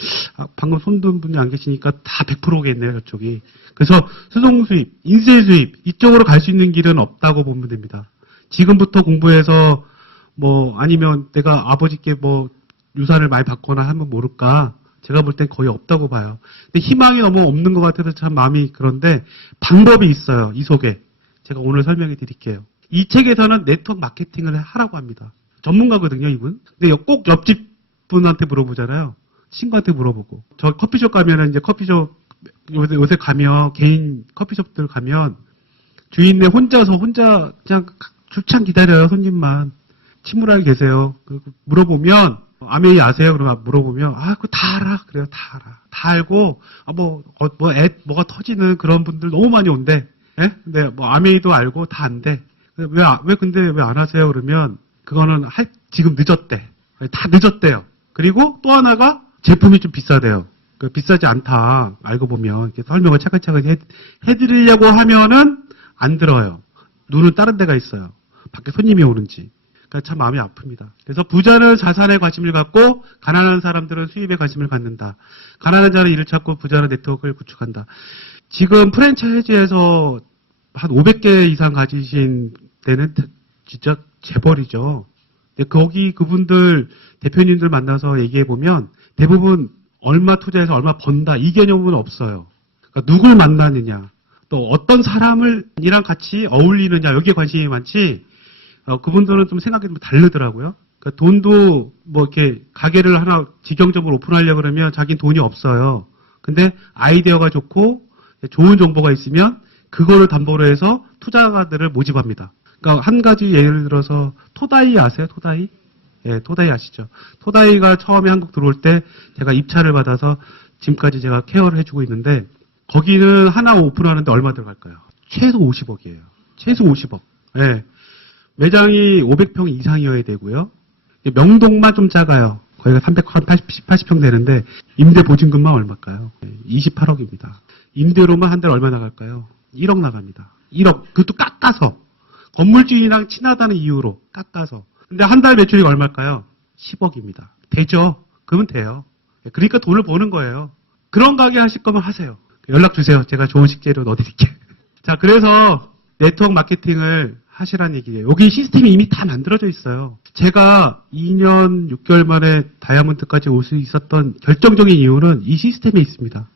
방금 손든 분이 안 계시니까 다 100%겠네요. 저쪽이. 그래서 수동 수입, 인세 수입 이쪽으로 갈 수 있는 길은 없다고 보면 됩니다. 지금부터 공부해서 뭐 아니면 내가 아버지께 뭐 유산을 많이 받거나 하면 모를까. 제가 볼 땐 거의 없다고 봐요. 근데 희망이 너무 없는 것 같아서 참 마음이 그런데 방법이 있어요. 이 속에. 제가 오늘 설명해 드릴게요. 이 책에서는 네트워크 마케팅을 하라고 합니다. 전문가거든요, 이분. 근데 꼭 옆집 분한테 물어보잖아요. 친구한테 물어보고. 저 커피숍 가면은 이제 커피숍 요새 가면, 개인 커피숍들 가면, 주인네 혼자 그냥 줄창 기다려요, 손님만. 친구랑 계세요. 물어보면, 아메이 아세요? 그러면 물어보면, 그거 다 알아. 그래요, 다 알아. 다 알고, 뭐가 터지는 그런 분들 너무 많이 온대. 예? 근데 아메이도 알고 다 안돼. 근데 왜 안 하세요? 그러면, 그거는 지금 늦었대. 다 늦었대요. 그리고 또 하나가 제품이 좀 비싸대요. 비싸지 않다. 알고 보면. 이렇게 설명을 차근차근 해드리려고 하면은 안 들어요. 눈은 다른 데가 있어요. 밖에 손님이 오는지. 그러니까 참 마음이 아픕니다. 그래서 부자는 자산에 관심을 갖고 가난한 사람들은 수입에 관심을 갖는다. 가난한 자는 일을 찾고 부자는 네트워크를 구축한다. 지금 프랜차이즈에서 한 500개 이상 가지신 데는 진짜 재벌이죠. 근데 그분들 대표님들 만나서 얘기해 보면 대부분 얼마 투자해서 얼마 번다 이 개념은 없어요. 그러니까 누굴 만나느냐, 또 어떤 사람이랑 같이 어울리느냐 여기에 관심이 많지. 그분들은 좀 생각이 좀 다르더라고요. 그러니까 돈도 이렇게 가게를 하나 직영점으로 오픈하려고 그러면 자기는 돈이 없어요. 근데 아이디어가 좋고 좋은 정보가 있으면 그거를 담보로 해서 투자가들을 모집합니다. 그러니까 한 가지 예를 들어서 토다이 아세요? 토다이? 예, 토다이 아시죠? 토다이가 처음에 한국 들어올 때 제가 입찰을 받아서 지금까지 제가 케어를 해주고 있는데 거기는 하나 오픈하는데 얼마 들어갈까요? 최소 50억이에요. 최소 50억. 예. 매장이 500평 이상이어야 되고요. 명동만 좀 작아요. 거기가 380평 되는데 임대 보증금만 얼마일까요? 28억입니다. 임대로만 한 달에 얼마 나갈까요? 1억 나갑니다. 1억. 그것도 깎아서. 건물주인이랑 친하다는 이유로 깎아서. 근데 한 달 매출이 얼마일까요? 10억입니다. 되죠? 그러면 돼요. 그러니까 돈을 버는 거예요. 그런 가게 하실 거면 하세요. 연락 주세요. 제가 좋은 식재료 넣어드릴게요. 자, 그래서 네트워크 마케팅을 하시라는 얘기예요. 여기 시스템이 이미 다 만들어져 있어요. 제가 2년 6개월 만에 다이아몬드까지 올 수 있었던 결정적인 이유는 이 시스템에 있습니다.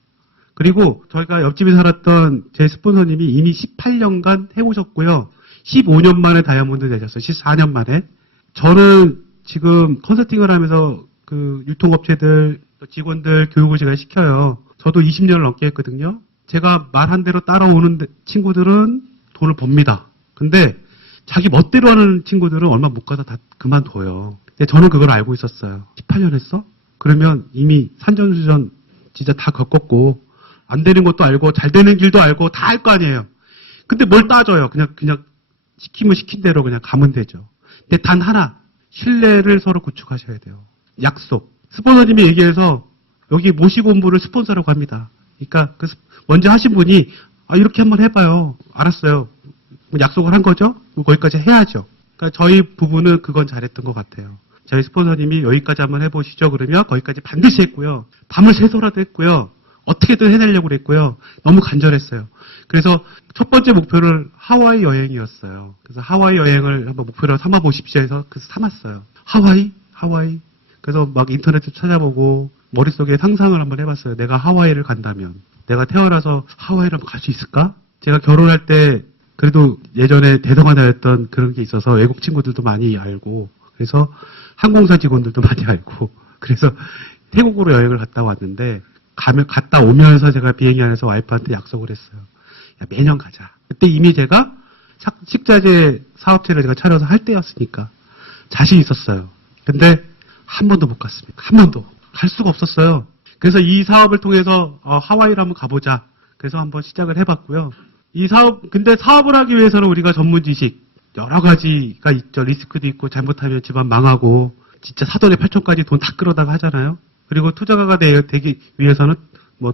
그리고 저희가 옆집에 살았던 제 스폰서님이 이미 18년간 해오셨고요. 15년 만에 다이아몬드 내셨어요. 14년 만에. 저는 지금 컨설팅을 하면서 그 유통업체들, 직원들 교육을 제가 시켜요. 저도 20년을 넘게 했거든요. 제가 말한 대로 따라오는 친구들은 돈을 법니다. 근데 자기 멋대로 하는 친구들은 얼마 못 가서 다 그만둬요. 근데 저는 그걸 알고 있었어요. 18년 했어? 그러면 이미 산전수전 진짜 다 겪었고 안 되는 것도 알고 잘 되는 길도 알고 다 알 거 아니에요. 근데 뭘 따져요. 그냥 시키면 시킨 대로 그냥 가면 되죠. 근데 단 하나, 신뢰를 서로 구축하셔야 돼요. 약속. 스폰서님이 얘기해서 여기 모시고 온 분을 스폰서라고 합니다. 그러니까 먼저 하신 분이 이렇게 한번 해봐요. 알았어요. 약속을 한 거죠? 거기까지 해야죠. 그러니까 저희 부부는 그건 잘했던 것 같아요. 저희 스폰서님이 여기까지 한번 해보시죠. 그러면 거기까지 반드시 했고요. 밤을 새서라도 했고요. 어떻게든 해내려고 그랬고요. 너무 간절했어요. 그래서 첫 번째 목표를 하와이 여행이었어요. 그래서 하와이 여행을 한번 목표로 삼아보십시오 해서 그래서 삼았어요. 하와이? 그래서 막 인터넷도 찾아보고 머릿속에 상상을 한번 해봤어요. 내가 하와이를 간다면. 내가 태어나서 하와이를 한번 갈 수 있을까? 제가 결혼할 때 그래도 예전에 대성하 다녔던 그런 게 있어서 외국 친구들도 많이 알고 그래서 항공사 직원들도 많이 알고 그래서 태국으로 여행을 갔다 왔는데 갔다 오면서 제가 비행기 안에서 와이프한테 약속을 했어요. 야, 매년 가자. 그때 이미 제가 식자재 사업체를 제가 차려서 할 때였으니까 자신 있었어요. 근데 한 번도 못 갔습니다. 한 번도. 갈 수가 없었어요. 그래서 이 사업을 통해서 하와이를 한번 가보자. 그래서 한번 시작을 해봤고요. 근데 사업을 하기 위해서는 우리가 전문 지식 여러 가지가 있죠. 리스크도 있고 잘못하면 집안 망하고 진짜 사돈의 8촌까지 돈 다 끌어다가 하잖아요. 그리고 투자가가 되기 위해서는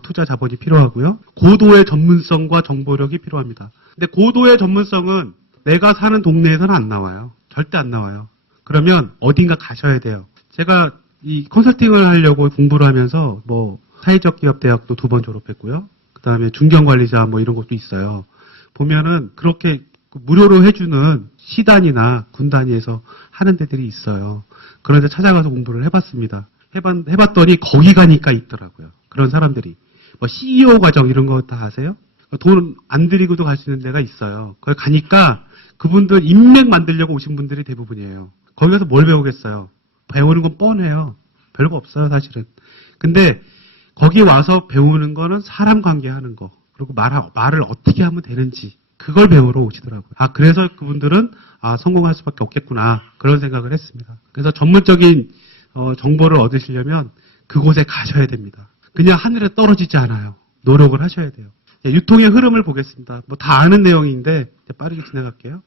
투자 자본이 필요하고요. 고도의 전문성과 정보력이 필요합니다. 근데 고도의 전문성은 내가 사는 동네에서는 안 나와요. 절대 안 나와요. 그러면 어딘가 가셔야 돼요. 제가 이 컨설팅을 하려고 공부를 하면서 사회적 기업 대학도 2번 졸업했고요. 그 다음에 중견관리자 이런 것도 있어요. 보면은 그렇게 무료로 해주는 시단이나 군단위에서 하는 데들이 있어요. 그런 데 찾아가서 공부를 해봤습니다. 해봤더니 거기 가니까 있더라고요. 그런 사람들이. CEO 과정 이런 거 다 아세요? 돈 안 들이고도 갈 수 있는 데가 있어요. 거기 가니까 그분들 인맥 만들려고 오신 분들이 대부분이에요. 거기 가서 뭘 배우겠어요? 배우는 건 뻔해요. 별거 없어요, 사실은. 근데 거기 와서 배우는 거는 사람 관계하는 거, 그리고 말을 어떻게 하면 되는지, 그걸 배우러 오시더라고요. 그래서 그분들은, 성공할 수밖에 없겠구나. 그런 생각을 했습니다. 그래서 전문적인, 정보를 얻으시려면 그곳에 가셔야 됩니다. 그냥 하늘에 떨어지지 않아요. 노력을 하셔야 돼요. 유통의 흐름을 보겠습니다. 뭐 다 아는 내용인데, 빠르게 지나갈게요.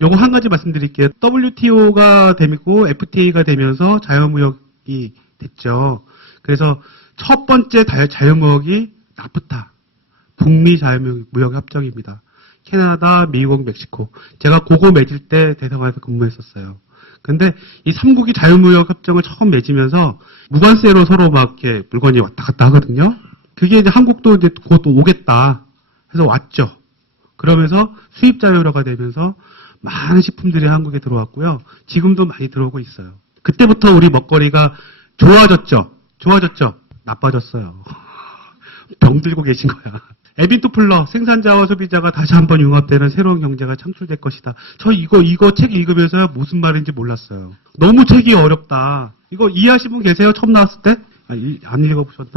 요거 한 가지 말씀드릴게요. WTO가 되고 FTA가 되면서 자유무역이 됐죠. 그래서 첫 번째 자유무역이 나프타, 북미 자유무역 협정입니다. 캐나다, 미국, 멕시코. 제가 그거 맺을 때 대사관에서 근무했었어요. 근데 이 3국이 자유무역 협정을 처음 맺으면서 무관세로 서로 막 이렇게 물건이 왔다 갔다 하거든요. 그게 이제 한국도 이제 곧 오겠다 해서 왔죠. 그러면서 수입 자유화가 되면서 많은 식품들이 한국에 들어왔고요. 지금도 많이 들어오고 있어요. 그때부터 우리 먹거리가 좋아졌죠. 나빠졌어요. 병들고 계신 거야. 에빈토플러, 생산자와 소비자가 다시 한번 융합되는 새로운 경제가 창출될 것이다. 저 이거 책 읽으면서 무슨 말인지 몰랐어요. 너무 책이 어렵다. 이거 이해하신 분 계세요? 처음 나왔을 때? 안 읽어보셨나?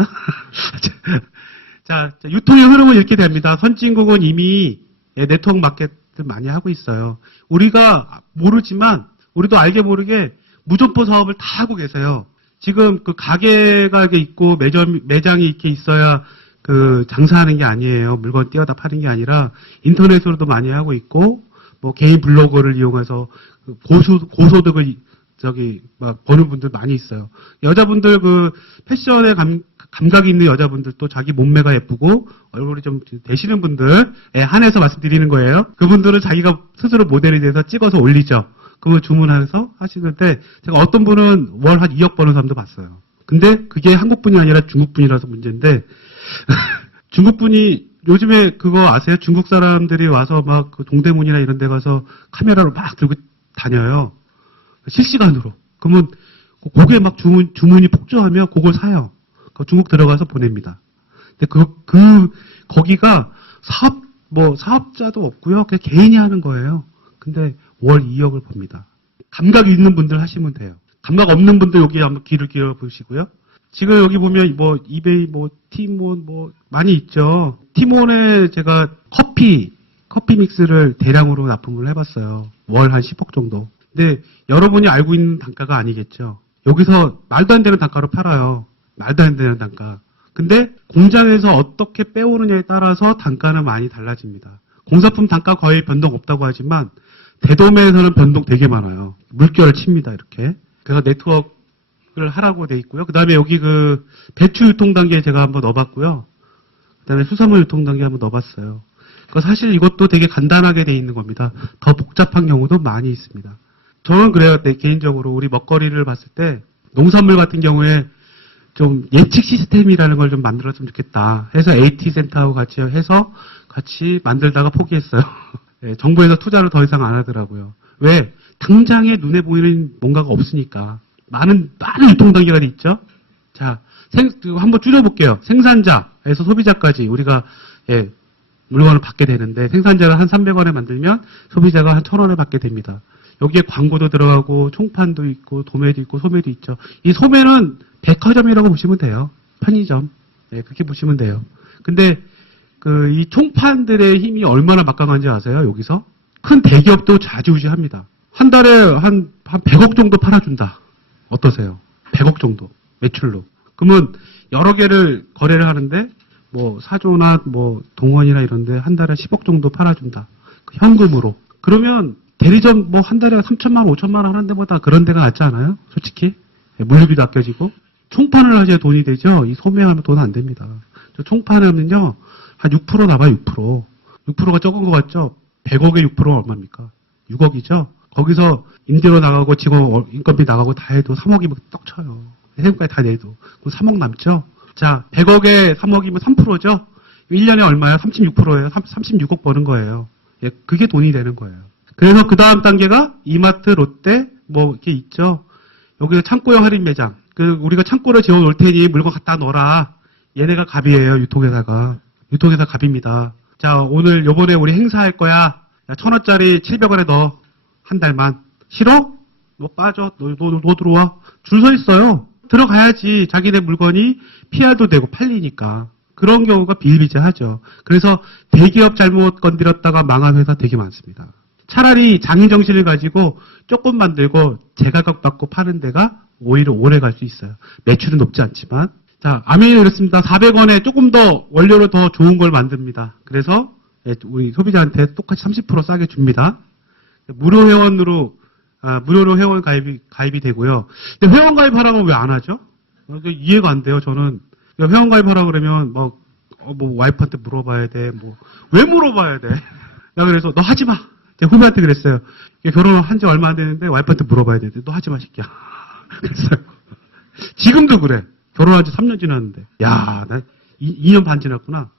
자, 유통의 흐름은 이렇게 됩니다. 선진국은 이미 네트워크 마켓을 많이 하고 있어요. 우리가 모르지만, 우리도 알게 모르게 무점포 사업을 다 하고 계세요. 지금 그 가게가 있고 매장이 이렇게 있어야 그 장사하는 게 아니에요. 물건 띄어다 파는 게 아니라 인터넷으로도 많이 하고 있고, 뭐 개인 블로거를 이용해서 고소득을 막 버는 분들 많이 있어요. 여자분들 그 패션에 감각이 있는 여자분들도 자기 몸매가 예쁘고 얼굴이 좀 되시는 분들에 한해서 말씀드리는 거예요. 그분들은 자기가 스스로 모델이 돼서 찍어서 올리죠. 그러면 주문해서 하시는데 제가 어떤 분은 월 한 2억 버는 사람도 봤어요. 근데 그게 한국분이 아니라 중국분이라서 문제인데 중국분이 요즘에 그거 아세요? 중국 사람들이 와서 막 그 동대문이나 이런 데 가서 카메라로 막 들고 다녀요. 실시간으로. 그러면 그게 막 주문이 폭주하면 그걸 사요. 중국 들어가서 보냅니다. 근데 거기가 사업자도 없고요. 그냥 개인이 하는 거예요. 근데 월 2억을 법니다. 감각 있는 분들 하시면 돼요. 감각 없는 분들 여기 한번 귀를 기울여 보시고요. 지금 여기 보면 뭐 이베이, 뭐 티몬, 뭐 많이 있죠. 티몬에 제가 커피 믹스를 대량으로 납품을 해봤어요. 월 한 10억 정도. 근데 여러분이 알고 있는 단가가 아니겠죠. 여기서 말도 안 되는 단가로 팔아요. 말도 안 되는 단가. 근데 공장에서 어떻게 빼오느냐에 따라서 단가는 많이 달라집니다. 공사품 단가 거의 변동 없다고 하지만 대도매에서는 변동 되게 많아요. 물결을 칩니다, 이렇게. 그래서 네트워크를 하라고 돼 있고요. 그 다음에 여기 그 배추 유통 단계에 제가 한번 넣어봤고요. 그 다음에 수산물 유통 단계에 한번 넣어봤어요. 사실 이것도 되게 간단하게 돼 있는 겁니다. 더 복잡한 경우도 많이 있습니다. 저는 그래요. 개인적으로 우리 먹거리를 봤을 때 농산물 같은 경우에 좀 예측 시스템이라는 걸 좀 만들었으면 좋겠다 해서 AT센터하고 같이 해서 같이 만들다가 포기했어요. 네, 정부에서 투자를 더 이상 안 하더라고요. 왜? 당장에 눈에 보이는 뭔가가 없으니까. 많은 유통 단계가 돼 있죠? 자, 한번 줄여볼게요. 생산자에서 소비자까지 우리가, 물건을 받게 되는데, 생산자가 한 300원에 만들면 소비자가 한 1000원에 받게 됩니다. 여기에 광고도 들어가고, 총판도 있고, 도매도 있고, 소매도 있죠. 이 소매는 백화점이라고 보시면 돼요. 편의점. 네, 그렇게 보시면 돼요. 근데, 이 총판들의 힘이 얼마나 막강한지 아세요? 여기서? 큰 대기업도 좌지우지합니다. 한 달에 한 100억 정도 팔아준다. 어떠세요? 100억 정도. 매출로. 그러면 여러 개를 거래를 하는데, 뭐, 사조나 뭐, 동원이나 이런데 한 달에 10억 정도 팔아준다. 현금으로. 그러면 대리점 뭐 한 달에 3천만 원, 5천만 원 하는 데보다 그런 데가 낫지 않아요? 솔직히. 물류비도 아껴지고. 총판을 하셔야 돈이 되죠? 이 소매하면 돈 안 됩니다. 저 총판하면요, 한 6% 나가요, 6%. 6%가 적은 것 같죠? 100억에 6%가 얼마입니까? 6억이죠? 거기서 임대료 나가고 직원 인건비 나가고 다 해도 3억이면 떡 쳐요. 세금까지 다 내도. 그럼 3억 남죠? 자, 100억에 3억이면 3%죠? 1년에 얼마예요? 36%예요. 36억 버는 거예요. 예, 그게 돈이 되는 거예요. 그래서 그 다음 단계가 이마트, 롯데, 뭐 이렇게 있죠. 여기가 창고형 할인 매장. 우리가 창고를 지어 놓을 테니 물건 갖다 넣어라. 얘네가 갑이에요, 유통회사가. 유통회사 갑입니다. 자, 오늘 요번에 우리 행사할 거야. 1,000원짜리 700원에 넣어. 한 달만. 싫어? 너 빠져. 너 들어와. 줄 서 있어요. 들어가야지 자기네 물건이 PR도 되고 팔리니까. 그런 경우가 비일비재하죠. 그래서 대기업 잘못 건드렸다가 망한 회사 되게 많습니다. 차라리 장인정신을 가지고 조금 만들고 재가격 받고 파는 데가 오히려 오래 갈 수 있어요. 매출은 높지 않지만. 자, 아메이는 이렇습니다. 400원에 조금 더 원료로 더 좋은 걸 만듭니다. 그래서 우리 소비자한테 똑같이 30% 싸게 줍니다. 무료 회원으로, 무료로 회원 가입이 되고요. 근데 회원 가입하라고 왜 안 하죠? 이해가 안 돼요, 저는. 회원 가입하라 그러면 뭐 와이프한테 물어봐야 돼. 왜 물어봐야 돼? 나 그래서 너 하지 마. 제가 후배한테 그랬어요. 결혼한 지 얼마 안 되는데 와이프한테 물어봐야 되는데 너 하지 마, 새끼야. 그랬어요. 지금도 그래. 결혼한 지 3년 지났는데. 야, 나 2년 반 지났구나.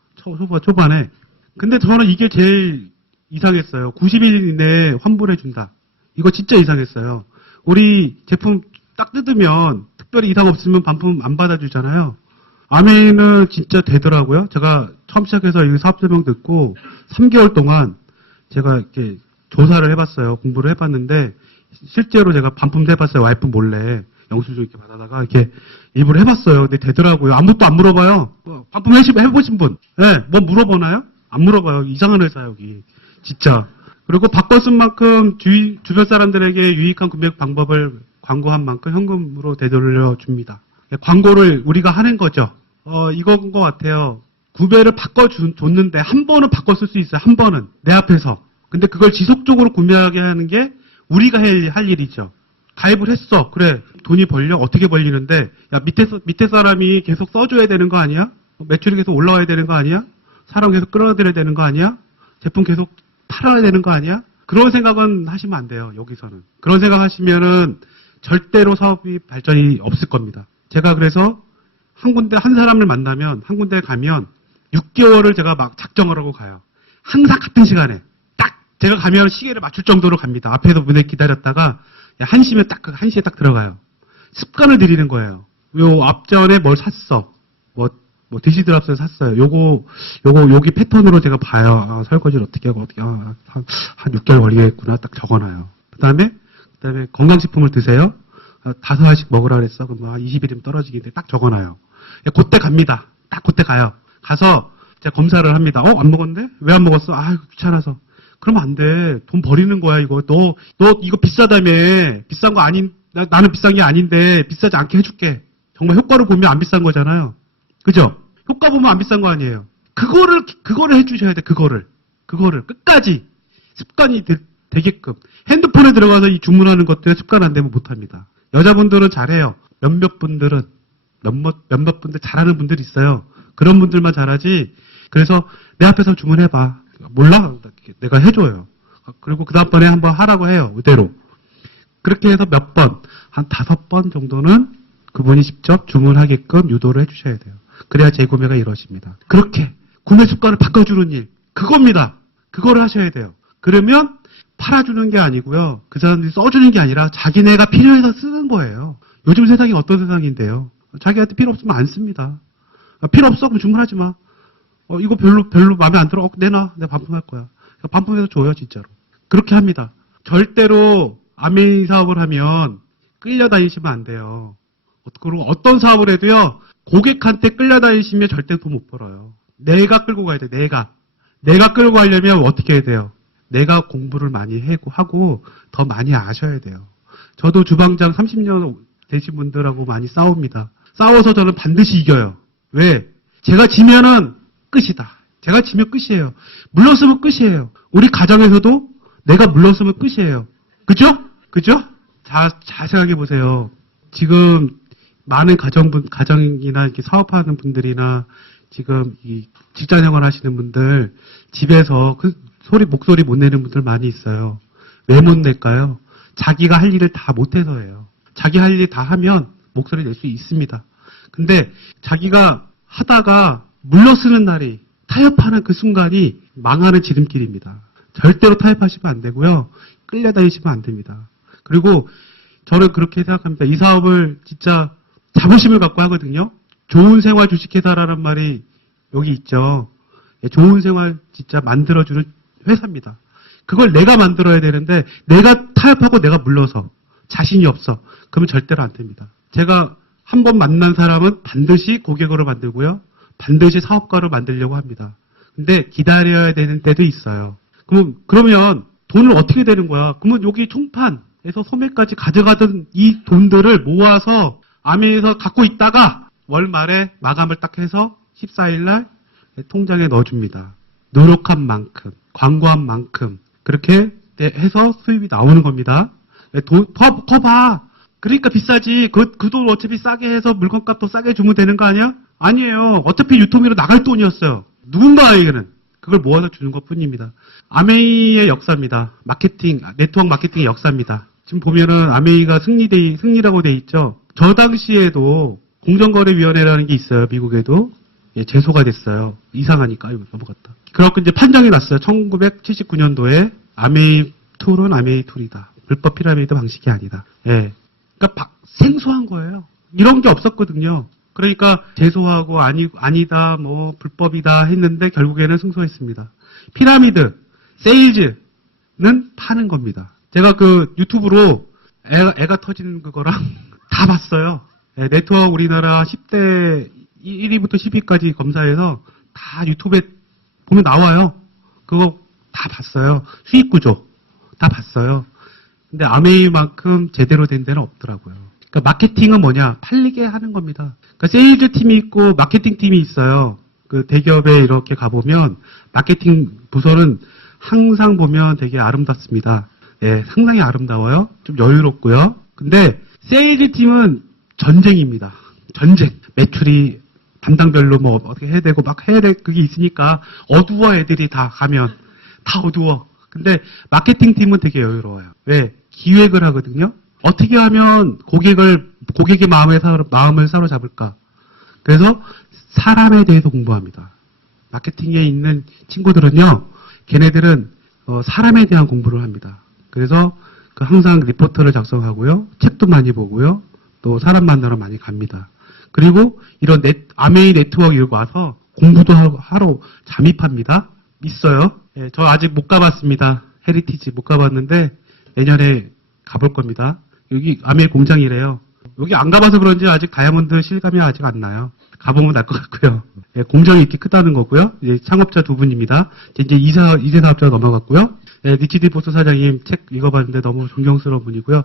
초반에. 근데 저는 이게 제일 이상했어요. 90일 이내에 환불해 준다. 이거 진짜 이상했어요. 우리 제품 딱 뜯으면 특별히 이상 없으면 반품 안 받아주잖아요. 아메이는 진짜 되더라고요. 제가 처음 시작해서 이 사업 설명 듣고 3개월 동안 제가 이렇게 조사를 해봤어요. 공부를 해봤는데 실제로 제가 반품도 해봤어요. 와이프 몰래 영수증 이렇게 받아다가 이렇게 일부러 해봤어요. 근데 되더라고요. 아무것도 안 물어봐요. 반품 해보신 분, 네, 뭐 물어보나요? 안 물어봐요. 이상한 회사 여기 진짜. 그리고 바꿔 쓴 만큼 주변 사람들에게 유익한 구매 방법을 광고한 만큼 현금으로 되돌려 줍니다. 광고를 우리가 하는 거죠. 이건 것 같아요. 구매를 바꿔줬는데 한 번은 바꿔 쓸 수 있어요. 한 번은 내 앞에서. 근데 그걸 지속적으로 구매하게 하는 게 우리가 할 일이죠. 가입을 했어. 그래. 돈이 벌려? 어떻게 벌리는데? 야, 밑에 사람이 계속 써줘야 되는 거 아니야? 매출이 계속 올라와야 되는 거 아니야? 사람 계속 끌어들여야 되는 거 아니야? 제품 계속 팔아야 되는 거 아니야? 그런 생각은 하시면 안 돼요. 여기서는. 그런 생각 하시면은 절대로 사업이 발전이 없을 겁니다. 제가 그래서 한 사람을 만나면, 한 군데에 가면 6개월을 제가 막 작정을 하고 가요. 항상 같은 시간에. 딱, 제가 가면 시계를 맞출 정도로 갑니다. 앞에서 문에 기다렸다가, 1시면 딱, 1시에 딱 들어가요. 습관을 들이는 거예요. 요 앞전에 뭘 샀어. 디시드랍스를 샀어요. 여기 패턴으로 제가 봐요. 설거지를 어떻게 하고, 한 6개월 걸리겠구나. 딱 적어놔요. 그 다음에 건강식품을 드세요. 5알씩 먹으라 그랬어. 그럼 20일이면 떨어지겠는데 딱 적어놔요. 그때 갑니다. 딱 그때 가요. 가서 제가 검사를 합니다. 안 먹었는데? 왜 안 먹었어? 귀찮아서. 그러면 안 돼. 돈 버리는 거야, 이거. 너 이거 비싸다며. 비싼 거 나는 비싼 게 아닌데 비싸지 않게 해줄게. 정말 효과를 보면 안 비싼 거잖아요. 그죠? 효과 보면 안 비싼 거 아니에요. 그거를 해주셔야 돼, 그거를 끝까지. 습관이 되게끔. 핸드폰에 들어가서 이 주문하는 것들에 습관 안 되면 못 합니다. 여자분들은 잘해요. 몇몇 분들 잘하는 분들이 있어요. 그런 분들만 잘하지. 그래서 내 앞에서 주문해봐. 몰라? 내가 해줘요. 그리고 그 다음번에 한번 하라고 해요. 그대로. 그렇게 해서 몇 번, 한 5번 정도는 그분이 직접 주문하게끔 유도를 해주셔야 돼요. 그래야 재구매가 이루어집니다. 그렇게 구매 습관을 바꿔주는 일, 그겁니다. 그거를 하셔야 돼요. 그러면 팔아주는 게 아니고요. 그 사람들이 써주는 게 아니라 자기네가 필요해서 쓰는 거예요. 요즘 세상이 어떤 세상인데요. 자기한테 필요 없으면 안 씁니다. 필요 없어? 그럼 주문하지 마. 이거 별로 마음에 안 들어? 내놔. 내가 반품할 거야. 반품해서 줘요, 진짜로. 그렇게 합니다. 절대로 아메이 사업을 하면 끌려다니시면 안 돼요. 그리고 어떤 사업을 해도요, 고객한테 끌려다니시면 절대 돈 못 벌어요. 내가 끌고 가야 돼, 내가 끌고 가려면 어떻게 해야 돼요? 내가 공부를 많이 하고 더 많이 아셔야 돼요. 저도 주방장 30년 되신 분들하고 많이 싸웁니다. 싸워서 저는 반드시 이겨요. 왜? 제가 지면은 끝이다. 제가 지면 끝이에요. 물러서면 끝이에요. 우리 가정에서도 내가 물러서면 끝이에요. 그죠? 잘 생각해 보세요. 지금 많은 가정이나 이렇게 사업하는 분들이나 지금 이 직장 생활 하시는 분들 집에서 목소리 못 내는 분들 많이 있어요. 왜 못 낼까요? 자기가 할 일을 다 못해서예요. 자기 할 일 다 하면 목소리 낼 수 있습니다. 근데 자기가 하다가 물러서는 날이, 타협하는 그 순간이 망하는 지름길입니다. 절대로 타협하시면 안 되고요. 끌려다니시면 안 됩니다. 그리고 저는 그렇게 생각합니다. 이 사업을 진짜 자부심을 갖고 하거든요. 좋은 생활 주식회사라는 말이 여기 있죠. 좋은 생활 진짜 만들어주는 회사입니다. 그걸 내가 만들어야 되는데 내가 타협하고 내가 물러서 자신이 없어. 그러면 절대로 안 됩니다. 제가 한 번 만난 사람은 반드시 고객으로 만들고요. 반드시 사업가로 만들려고 합니다. 근데 기다려야 되는 때도 있어요. 그러면 돈을 어떻게 되는 거야? 그러면 여기 총판에서 소매까지 가져가던 이 돈들을 모아서 아메이에서 갖고 있다가 월 말에 마감을 딱 해서 14일 날 통장에 넣어줍니다. 노력한 만큼, 광고한 만큼 그렇게 해서 수입이 나오는 겁니다. 더 봐. 그러니까 비싸지. 그 돈 어차피 싸게 해서 물건값 더 싸게 주면 되는 거 아니야? 아니에요. 어차피 유통비로 나갈 돈이었어요. 누군가에게는 그걸 모아서 주는 것 뿐입니다. 아메이의 역사입니다. 마케팅, 네트워크 마케팅의 역사입니다. 지금 보면은 아메이가 승리라고 돼 있죠. 저 당시에도 공정거래위원회라는 게 있어요. 미국에도. 예, 제소가 됐어요. 이상하니까. 아이고, 넘어갔다. 그렇고 이제 판정이 났어요. 1979년도에 아메이 툴은 아메이 툴이다. 불법 피라미드 방식이 아니다. 예. 그러니까 생소한 거예요. 이런 게 없었거든요. 그러니까 제소하고 아니다, 뭐 불법이다 했는데 결국에는 승소했습니다. 피라미드, 세일즈는 파는 겁니다. 제가 그 유튜브로 애가 터지는 그거랑 다 봤어요. 예, 네트워크 우리나라 10대 1위부터 10위까지 검사해서 다 유튜브에 보면 나와요. 그거 다 봤어요. 수익 구조 다 봤어요. 근데 아메이만큼 제대로 된 데는 없더라고요. 그러니까 마케팅은 뭐냐? 팔리게 하는 겁니다. 그러니까 세일즈 팀이 있고 마케팅 팀이 있어요. 그 대기업에 이렇게 가보면 마케팅 부서는 항상 보면 되게 아름답습니다. 예, 상당히 아름다워요. 좀 여유롭고요. 근데 세일즈 팀은 전쟁입니다. 전쟁. 매출이 담당별로 뭐 어떻게 해야 되고 막 해야 될 그게 있으니까 어두워 애들이 다 가면. 다 어두워. 근데 마케팅 팀은 되게 여유로워요. 왜? 기획을 하거든요. 어떻게 하면 고객의 마음을 사로잡을까? 그래서 사람에 대해서 공부합니다. 마케팅에 있는 친구들은요, 걔네들은 사람에 대한 공부를 합니다. 그래서 항상 리포트를 작성하고요, 책도 많이 보고요, 또 사람 만나러 많이 갑니다. 그리고 이런 아메이 네트워크 여기 와서 공부도 하러 잠입합니다. 있어요. 예, 저 아직 못 가봤습니다. 헤리티지 못 가봤는데 내년에 가볼 겁니다. 여기 아메이 공장이래요. 여기 안 가봐서 그런지 아직 다이아몬드 실감이 아직 안 나요. 가보면 날 것 같고요. 예, 공장이 이렇게 크다는 거고요. 이제 창업자 두 분입니다. 이제 이세 사업자 넘어갔고요. 예, 니치디 보스 사장님 책 읽어봤는데 너무 존경스러운 분이고요.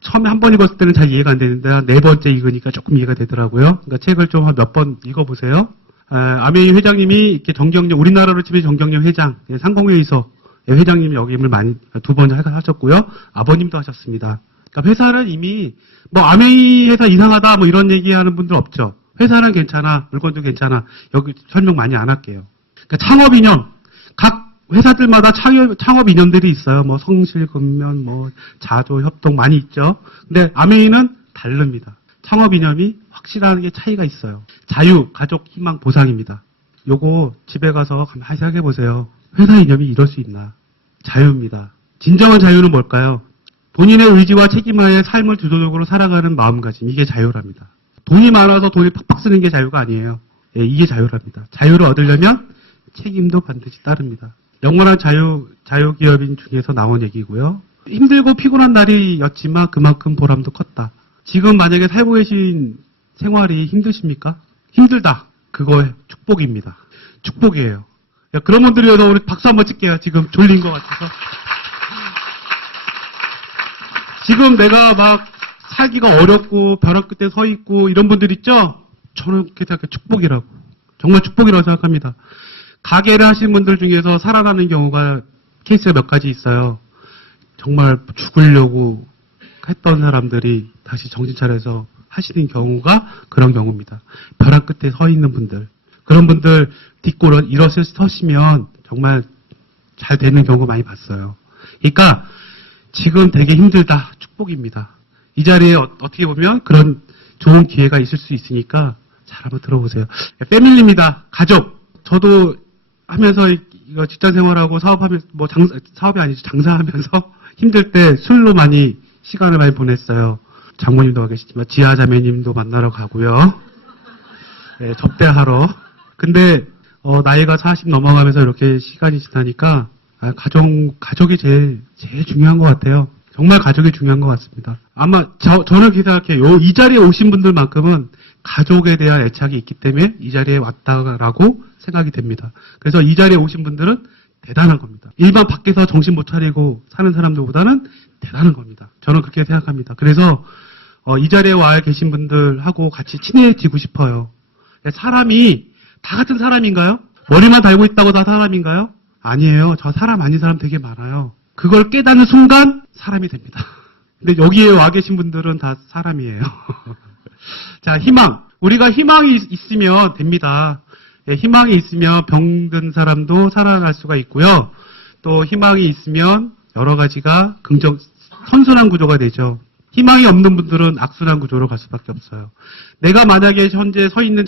처음에 한 번 읽었을 때는 잘 이해가 안 되는데 한 네 번째 읽으니까 조금 이해가 되더라고요. 그러니까 책을 좀 한 몇 번 읽어보세요. 아메이 회장님이 이렇게 우리나라로 치면 정경련 회장, 상공회의소 회장님이 역임을 많이 두 번 하셨고요. 아버님도 하셨습니다. 그러니까 회사는 이미 뭐 아메이 회사 이상하다 뭐 이런 얘기하는 분들 없죠. 회사는 괜찮아, 물건도 괜찮아. 여기 설명 많이 안 할게요. 그러니까 창업 이념, 각 회사들마다 창업 이념들이 있어요. 뭐 성실, 근면, 뭐 자조, 협동 많이 있죠. 근데 아메이는 다릅니다. 창업 이념이 확실한 게 차이가 있어요. 자유, 가족, 희망, 보상입니다. 요거 집에 가서 가만히 생각해 보세요. 회사 이념이 이럴 수 있나? 자유입니다. 진정한 자유는 뭘까요? 본인의 의지와 책임하에 삶을 주도적으로 살아가는 마음가짐. 이게 자유랍니다. 돈이 많아서 돈을 팍팍 쓰는 게 자유가 아니에요. 예, 이게 자유랍니다. 자유를 얻으려면 책임도 반드시 따릅니다. 영원한 자유기업인 중에서 나온 얘기고요. 힘들고 피곤한 날이었지만 그만큼 보람도 컸다. 지금 만약에 살고 계신 생활이 힘드십니까? 힘들다. 그거 축복입니다. 축복이에요. 그런 분들이어서 우리 박수 한번 칠게요. 지금 졸린 것 같아서. 지금 내가 막 살기가 어렵고 벼락 끝에 서 있고 이런 분들 있죠? 저는 그렇게 생각해요. 축복이라고. 정말 축복이라고 생각합니다. 가게를 하시는 분들 중에서 살아나는 경우가 케이스가 몇 가지 있어요. 정말 죽으려고 했던 사람들이 다시 정신 차려서 하시는 경우가 그런 경우입니다. 벼락 끝에 서 있는 분들. 그런 분들 딛고 일어서시면 정말 잘 되는 경우 많이 봤어요. 그러니까 지금 되게 힘들다. 축복입니다. 이 자리에 어떻게 보면 그런 좋은 기회가 있을 수 있으니까 잘 한번 들어보세요. 패밀리입니다. 가족. 저도 하면서 이거 직장 생활하고 사업하면서 사업이 아니죠. 장사하면서 힘들 때 술로 시간을 많이 보냈어요. 장모님도 와 계시지만 지아 자매님도 만나러 가고요. 네, 접대하러. 근데 나이가 40 넘어가면서 이렇게 시간이 지나니까 가족이 제일 중요한 것 같아요. 정말 가족이 중요한 것 같습니다. 아마 저는 그렇게 생각해요. 이 자리에 오신 분들만큼은 가족에 대한 애착이 있기 때문에 이 자리에 왔다라고 생각이 됩니다. 그래서 이 자리에 오신 분들은 대단한 겁니다. 일반 밖에서 정신 못 차리고 사는 사람들보다는 대단한 겁니다. 저는 그렇게 생각합니다. 그래서 이 자리에 와 계신 분들하고 같이 친해지고 싶어요. 사람이 다 같은 사람인가요? 머리만 달고 있다고 다 사람인가요? 아니에요. 저 사람 아닌 사람 되게 많아요. 그걸 깨닫는 순간 사람이 됩니다. 근데 여기에 와 계신 분들은 다 사람이에요. 자, 희망. 우리가 희망이 있으면 됩니다. 희망이 있으면 병든 사람도 살아날 수가 있고요. 또 희망이 있으면 여러 가지가 선순환 구조가 되죠. 희망이 없는 분들은 악순환 구조로 갈 수밖에 없어요. 내가 만약에 현재 서 있는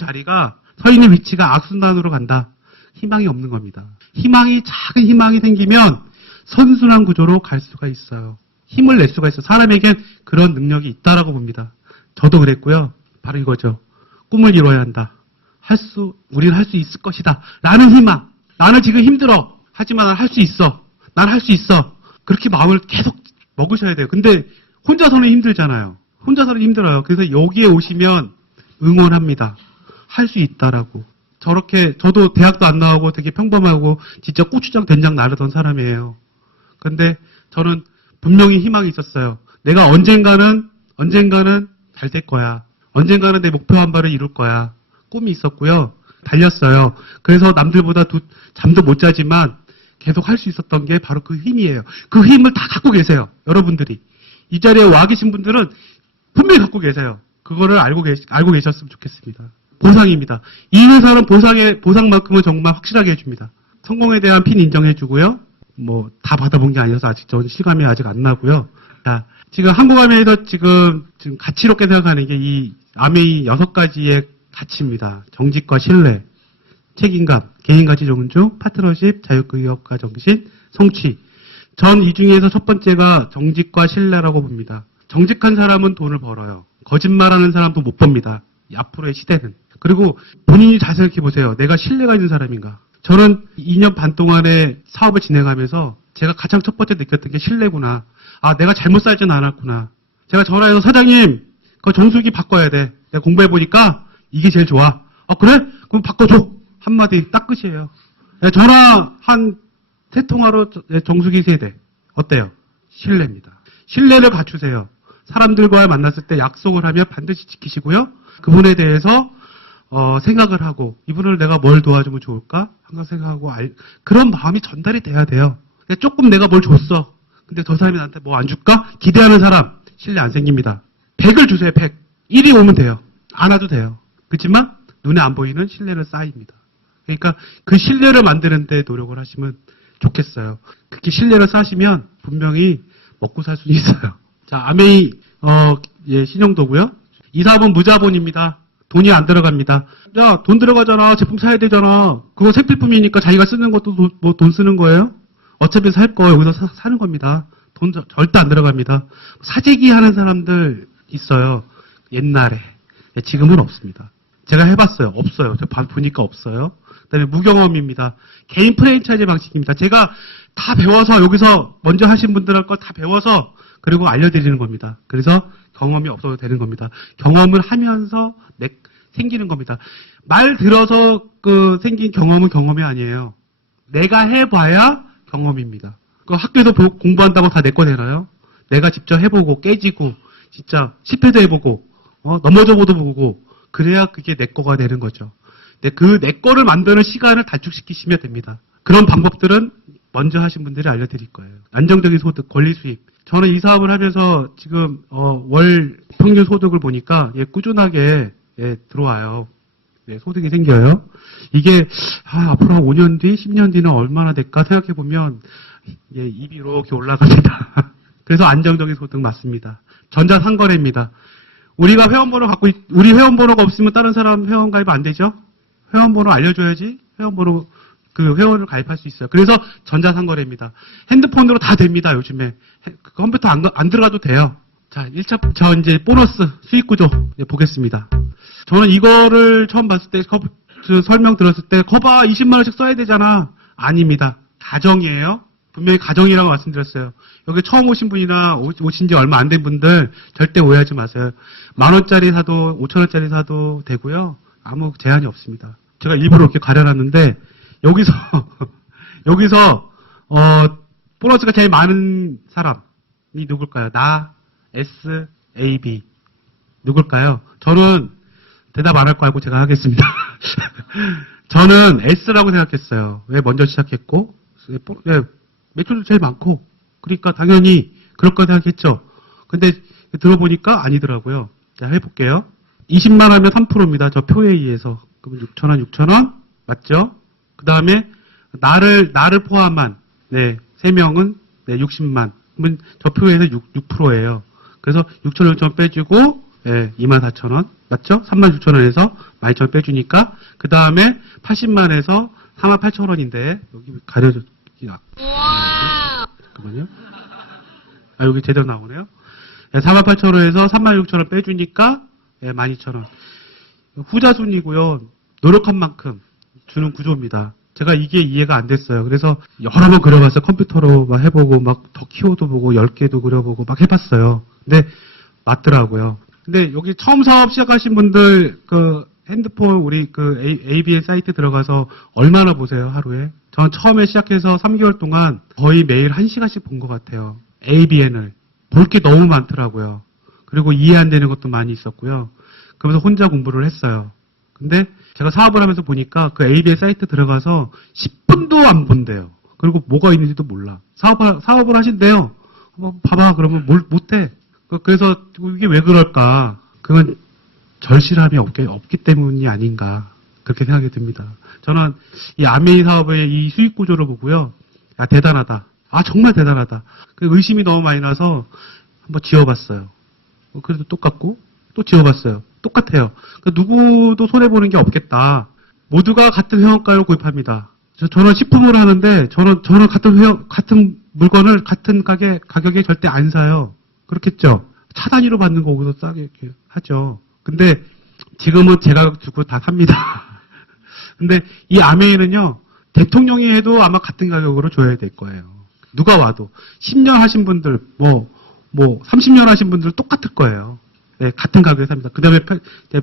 위치가 악순환으로 간다. 희망이 없는 겁니다. 작은 희망이 생기면 선순환 구조로 갈 수가 있어요. 힘을 낼 수가 있어요. 사람에겐 그런 능력이 있다라고 봅니다. 저도 그랬고요. 바로 이거죠. 꿈을 이뤄야 한다. 우리는 할 수 있을 것이다. 라는 희망. 나는 지금 힘들어. 하지만 난 할 수 있어. 난 할 수 있어. 그렇게 마음을 계속 먹으셔야 돼요. 근데 혼자서는 힘들잖아요. 혼자서는 힘들어요. 그래서 여기에 오시면 응원합니다. 할 수 있다라고. 저도 대학도 안 나오고 되게 평범하고 진짜 고추장 된장 나르던 사람이에요. 근데 저는 분명히 희망이 있었어요. 내가 언젠가는 잘 될 거야. 언젠가는 내 목표 한 발을 이룰 거야. 꿈이 있었고요. 달렸어요. 그래서 남들보다 잠도 못 자지만 계속 할 수 있었던 게 바로 그 힘이에요. 그 힘을 다 갖고 계세요. 여러분들이. 이 자리에 와 계신 분들은 분명히 갖고 계세요. 그거를 알고 계셨으면 좋겠습니다. 보상입니다. 이 회사는 보상만큼은 정말 확실하게 해줍니다. 성공에 대한 핀 인정해주고요. 다 받아본 게 아니어서 아직 전 실감이 아직 안 나고요. 자, 지금 한국아메이에서 지금 가치롭게 생각하는 게 이 아메이 6가지의 가치입니다. 정직과 신뢰, 책임감, 개인가치 존중, 파트너십, 자유의욕과 정신, 성취. 전 이 중에서 첫 번째가 정직과 신뢰라고 봅니다. 정직한 사람은 돈을 벌어요. 거짓말하는 사람도 못 법니다. 앞으로의 시대는. 그리고 본인이 잘 생각해 보세요. 내가 신뢰가 있는 사람인가? 저는 2년 반 동안의 사업을 진행하면서 제가 가장 첫 번째 느꼈던 게 신뢰구나. 아, 내가 잘못 살진 않았구나. 제가 전화해서 사장님, 그 정수기 바꿔야 돼. 내가 공부해보니까 이게 제일 좋아. 그래? 그럼 바꿔줘. 한마디 딱 끝이에요. 전화 한 3통화로 정수기 세대. 어때요? 신뢰입니다. 신뢰를 갖추세요. 사람들과 만났을 때 약속을 하면 반드시 지키시고요. 그분에 대해서 생각을 하고 이분을 내가 뭘 도와주면 좋을까? 항상 생각하고 그런 마음이 전달이 돼야 돼요. 조금 내가 뭘 줬어. 근데 저 사람이 나한테 뭐 안 줄까? 기대하는 사람 신뢰 안 생깁니다. 100을 주세요. 100. 1이 오면 돼요. 안 와도 돼요. 그렇지만 눈에 안 보이는 신뢰는 쌓입니다. 그러니까 그 신뢰를 만드는 데 노력을 하시면 좋겠어요. 그렇게 신뢰를 쌓으시면 분명히 먹고 살 수 있어요. 자, 아메이 신용도고요. 이 사업은 무자본입니다. 돈이 안 들어갑니다. 야, 돈 들어가잖아. 제품 사야 되잖아. 그거 생필품이니까 자기가 쓰는 것도 돈 쓰는 거예요? 어차피 살 거 여기서 사는 겁니다. 돈 절대 안 들어갑니다. 사재기 하는 사람들 있어요. 옛날에. 지금은 없습니다. 제가 해봤어요. 없어요. 제가 보니까 없어요. 그다음에 무경험입니다. 개인 프랜차이즈 방식입니다. 제가 다 배워서 여기서 먼저 하신 분들 거 다 배워서 그리고 알려드리는 겁니다. 그래서 경험이 없어도 되는 겁니다. 경험을 하면서 생기는 겁니다. 말 들어서 생긴 경험은 경험이 아니에요. 내가 해봐야 경험입니다. 학교에서 공부한다고 다 내 거 되나요? 내가 직접 해보고 깨지고 진짜 실패도 해보고 넘어져보도 보고 그래야 그게 내 거가 되는 거죠. 그 내 거를 만드는 시간을 단축시키시면 됩니다. 그런 방법들은 먼저 하신 분들이 알려드릴 거예요. 안정적인 소득, 권리 수입. 저는 이 사업을 하면서 지금 월 평균 소득을 보니까 꾸준하게 들어와요. 소득이 생겨요. 이게 앞으로 5년 뒤, 10년 뒤는 얼마나 될까 생각해 보면 입이 이렇게 올라갑니다. 그래서 안정적인 소득 맞습니다. 전자상거래입니다. 우리가 우리 회원번호가 없으면 다른 사람 회원 가입 안 되죠? 회원번호 알려줘야지 회원번호 회원을 가입할 수 있어요. 그래서 전자상거래입니다. 핸드폰으로 다 됩니다. 요즘에 컴퓨터 안 들어가도 돼요. 자, 1차 저 이제 보너스 수익 구조 보겠습니다. 저는 이거를 처음 봤을 때 설명 들었을 때 거봐 20만 원씩 써야 되잖아. 아닙니다. 가정이에요. 분명히 가정이라고 말씀드렸어요. 여기 처음 오신 분이나 오신 지 얼마 안 된 분들 절대 오해하지 마세요. 10,000원짜리 사도 5,000원짜리 사도 되고요. 아무 제한이 없습니다. 제가 일부러 이렇게 가려놨는데 여기서 보너스가 제일 많은 사람이 누굴까요? 나, S, A, B. 누굴까요? 저는 대답 안 할 거 알고 제가 하겠습니다. 저는 S라고 생각했어요. 왜 먼저 시작했고, 매출도 제일 많고, 그러니까 당연히 그럴 거 생각했죠. 근데 들어보니까 아니더라고요. 자, 해볼게요. 20만 하면 3%입니다. 저 표에 의해서. 그럼 6,000원, 맞죠? 그 다음에 나를 포함한, 3명은 60만. 그러면 저 표에서 6%예요. 그래서 6,000원 빼주고, 24,000원. 맞죠? 36,000원에서 12,000원 빼주니까, 그 다음에 80만에서 48,000원인데, 여기 가려져, 잠깐만요. 아, 여기 제대로 나오네요. 48,000원에서 36,000원 빼주니까, 12,000원. 후자순이고요. 노력한 만큼 주는 구조입니다. 제가 이게 이해가 안 됐어요. 그래서 여러 번 그려봤어요. 컴퓨터로 막 해보고, 막 더 키워도 보고, 10개도 그려보고, 막 해봤어요. 근데 맞더라고요. 근데 여기 처음 사업 시작하신 분들, 핸드폰, 우리 ABN 사이트 들어가서 얼마나 보세요, 하루에? 전 처음에 시작해서 3개월 동안 거의 매일 1시간씩 본 것 같아요. ABN을. 볼 게 너무 많더라고요. 그리고 이해 안 되는 것도 많이 있었고요. 그러면서 혼자 공부를 했어요. 근데 제가 사업을 하면서 보니까 그 ABN 사이트 들어가서 10분도 안 본대요. 그리고 뭐가 있는지도 몰라. 사업을 하신대요. 봐봐. 그러면 못해. 그래서 이게 왜 그럴까? 그건 절실함이 없기 때문이 아닌가. 그렇게 생각이 듭니다. 저는 이 아메이 사업의 이 수익 구조를 보고요. 야, 대단하다. 아, 정말 대단하다. 의심이 너무 많이 나서 한번 지어봤어요. 그래도 똑같고, 또 지어봤어요. 똑같아요. 누구도 손해보는 게 없겠다. 모두가 같은 회원가를 구입합니다. 저는 식품을 하는데, 저는 같은 물건을 같은 가격에 절대 안 사요. 그렇겠죠? 차 단위로 받는 거보다 싸게 이렇게 하죠. 근데 지금은 제 가격 주고 다 삽니다. 근데 이 아메이는요, 대통령이 해도 아마 같은 가격으로 줘야 될 거예요. 누가 와도. 10년 하신 분들, 30년 하신 분들 똑같을 거예요. 네, 같은 가격에 삽니다. 그 다음에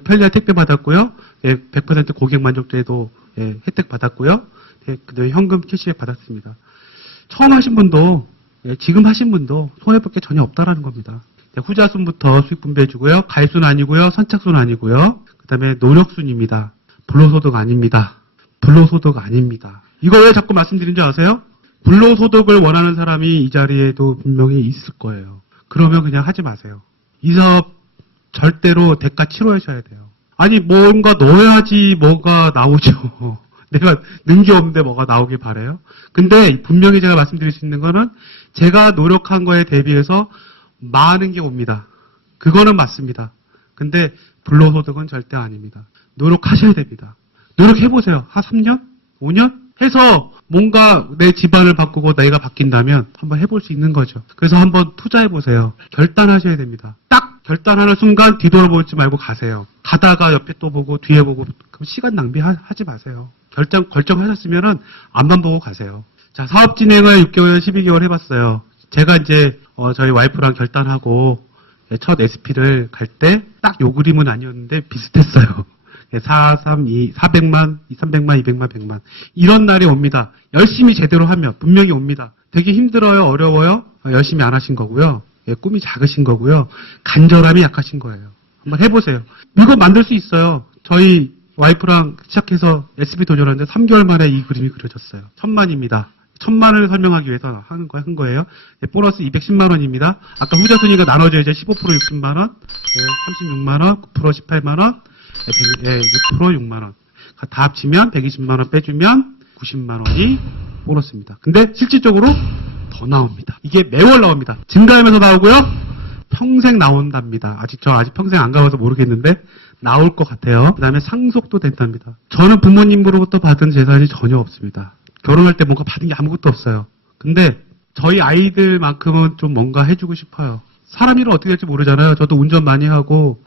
편리한 택배 받았고요. 100% 고객 만족도에도 혜택 받았고요. 그 다음에 현금 캐시백 받았습니다. 처음 하신 분도, 지금 하신 분도 손해볼 게 전혀 없다라는 겁니다. 후자순부터 수익 분배해주고요. 가입순 아니고요. 선착순 아니고요. 그 다음에 노력순입니다. 불로소득 아닙니다. 불로소득 아닙니다. 이거 왜 자꾸 말씀드린지 아세요? 불로소득을 원하는 사람이 이 자리에도 분명히 있을 거예요. 그러면 그냥 하지 마세요. 이 사업 절대로 대가 치러하셔야 돼요. 아니 뭔가 넣어야지 뭐가 나오죠. 내가 넣은 게 없는데 뭐가 나오길 바래요. 근데 분명히 제가 말씀드릴 수 있는 거는 제가 노력한 거에 대비해서 많은 게 옵니다. 그거는 맞습니다. 근데 불로소득은 절대 아닙니다. 노력하셔야 됩니다. 노력해보세요. 한 3년? 5년? 해서 뭔가 내 집안을 바꾸고 내가 바뀐다면 한번 해볼 수 있는 거죠. 그래서 한번 투자해보세요. 결단하셔야 됩니다. 딱 결단하는 순간 뒤돌아보지 말고 가세요. 가다가 옆에 또 보고 뒤에 보고 그럼 시간 낭비하지 마세요. 결정하셨으면은 앞만 보고 가세요. 자, 사업 진행을 6개월, 12개월 해봤어요. 제가 이제 저희 와이프랑 결단하고 첫 SP를 갈 때 딱 요 그림은 아니었는데 비슷했어요. 400만, 300만, 200만, 100만. 이런 날이 옵니다. 열심히 제대로 하면 분명히 옵니다. 되게 힘들어요? 어려워요? 열심히 안 하신 거고요. 꿈이 작으신 거고요. 간절함이 약하신 거예요. 한번 해보세요. 이거 만들 수 있어요. 저희 와이프랑 시작해서 SB 도전하는데 3개월 만에 이 그림이 그려졌어요. 1,000만입니다. 1,000만을 설명하기 위해서 한 거예요. 보너스 210만 원입니다. 아까 후자순위가 나눠져야죠. 15% 60만 원, 36만 원, 9% 18만 원, 6% 6만 원. 다 합치면 120만 원 빼주면 90만 원이 보너스입니다. 근데 실질적으로 더 나옵니다. 이게 매월 나옵니다. 증가하면서 나오고요. 평생 나온답니다. 아직 평생 안 가봐서 모르겠는데 나올 것 같아요. 그 다음에 상속도 된답니다. 저는 부모님으로부터 받은 재산이 전혀 없습니다. 결혼할 때 뭔가 받은 게 아무것도 없어요. 근데 저희 아이들만큼은 좀 뭔가 해주고 싶어요. 사람 일은 어떻게 될지 모르잖아요. 저도 운전 많이 하고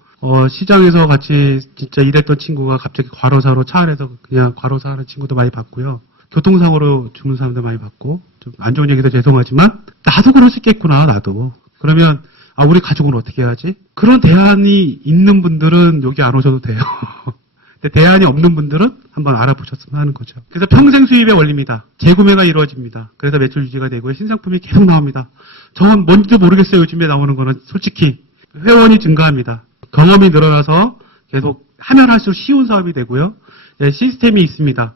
시장에서 같이 진짜 일했던 친구가 갑자기 과로사로 차 안에서 그냥 과로사 하는 친구도 많이 봤고요. 교통사고로 죽는 사람들 많이 봤고, 좀 안 좋은 얘기도 죄송하지만, 나도 그럴 수 있겠구나, 나도. 그러면, 우리 가족은 어떻게 해야지? 그런 대안이 있는 분들은 여기 안 오셔도 돼요. 근데 대안이 없는 분들은 한번 알아보셨으면 하는 거죠. 그래서 평생 수입의 원리입니다. 재구매가 이루어집니다. 그래서 매출 유지가 되고요. 신상품이 계속 나옵니다. 저는 뭔지도 모르겠어요. 요즘에 나오는 거는 솔직히. 회원이 증가합니다. 경험이 늘어나서 계속 하면 할수록 쉬운 사업이 되고요. 네, 시스템이 있습니다.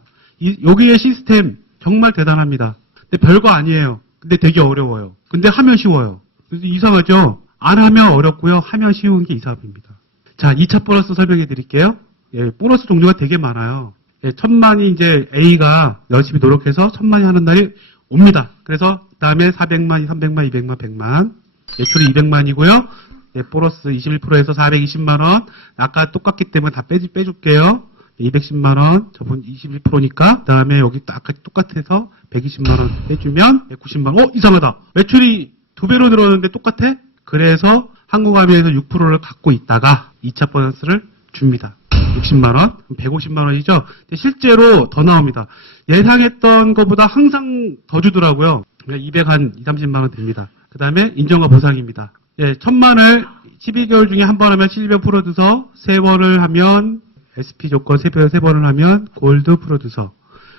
여기의 시스템 정말 대단합니다. 근데 별거 아니에요. 근데 되게 어려워요. 근데 하면 쉬워요. 그래서 이상하죠? 안 하면 어렵고요. 하면 쉬운 게 이 사업입니다. 자, 2차 보너스 설명해 드릴게요. 예, 보너스 종류가 되게 많아요. 예, 1000만이 이제 A가 열심히 노력해서 1000만이 하는 날이 옵니다. 그래서 그다음에 400만, 300만, 200만, 100만. 매출이 200만이고요. 예, 보너스 21%에서 420만 원. 아까 똑같기 때문에 다 빼줄게요. 210만 원. 저분 21%니까. 그다음에 여기 아까 똑같아서 120만 원 빼주면 190만 원. 이상하다. 매출이 2배로 늘었는데 똑같아? 그래서 한국아미에서 6%를 갖고 있다가 2차 보너스를 줍니다. 60만원, 150만원이죠. 실제로 더 나옵니다. 예상했던 것보다 항상 더 주더라고요. 200한 30만원 됩니다. 그 다음에 인정과 보상입니다. 예, 1000만을 12개월 중에 한 번 하면 실버 프로듀서, 3번을 하면 SP 조건 3번을 하면 골드 프로듀서,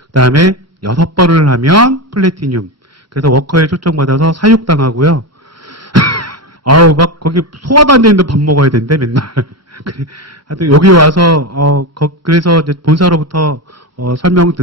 그 다음에 6번을 하면 플래티늄. 그래서 워커에 초청받아서 사육당하고요. 아우, 막 거기 소화도 안 되는데 밥 먹어야 된대, 맨날. 하여튼 여기 와서 그래서 이제 본사로부터 설명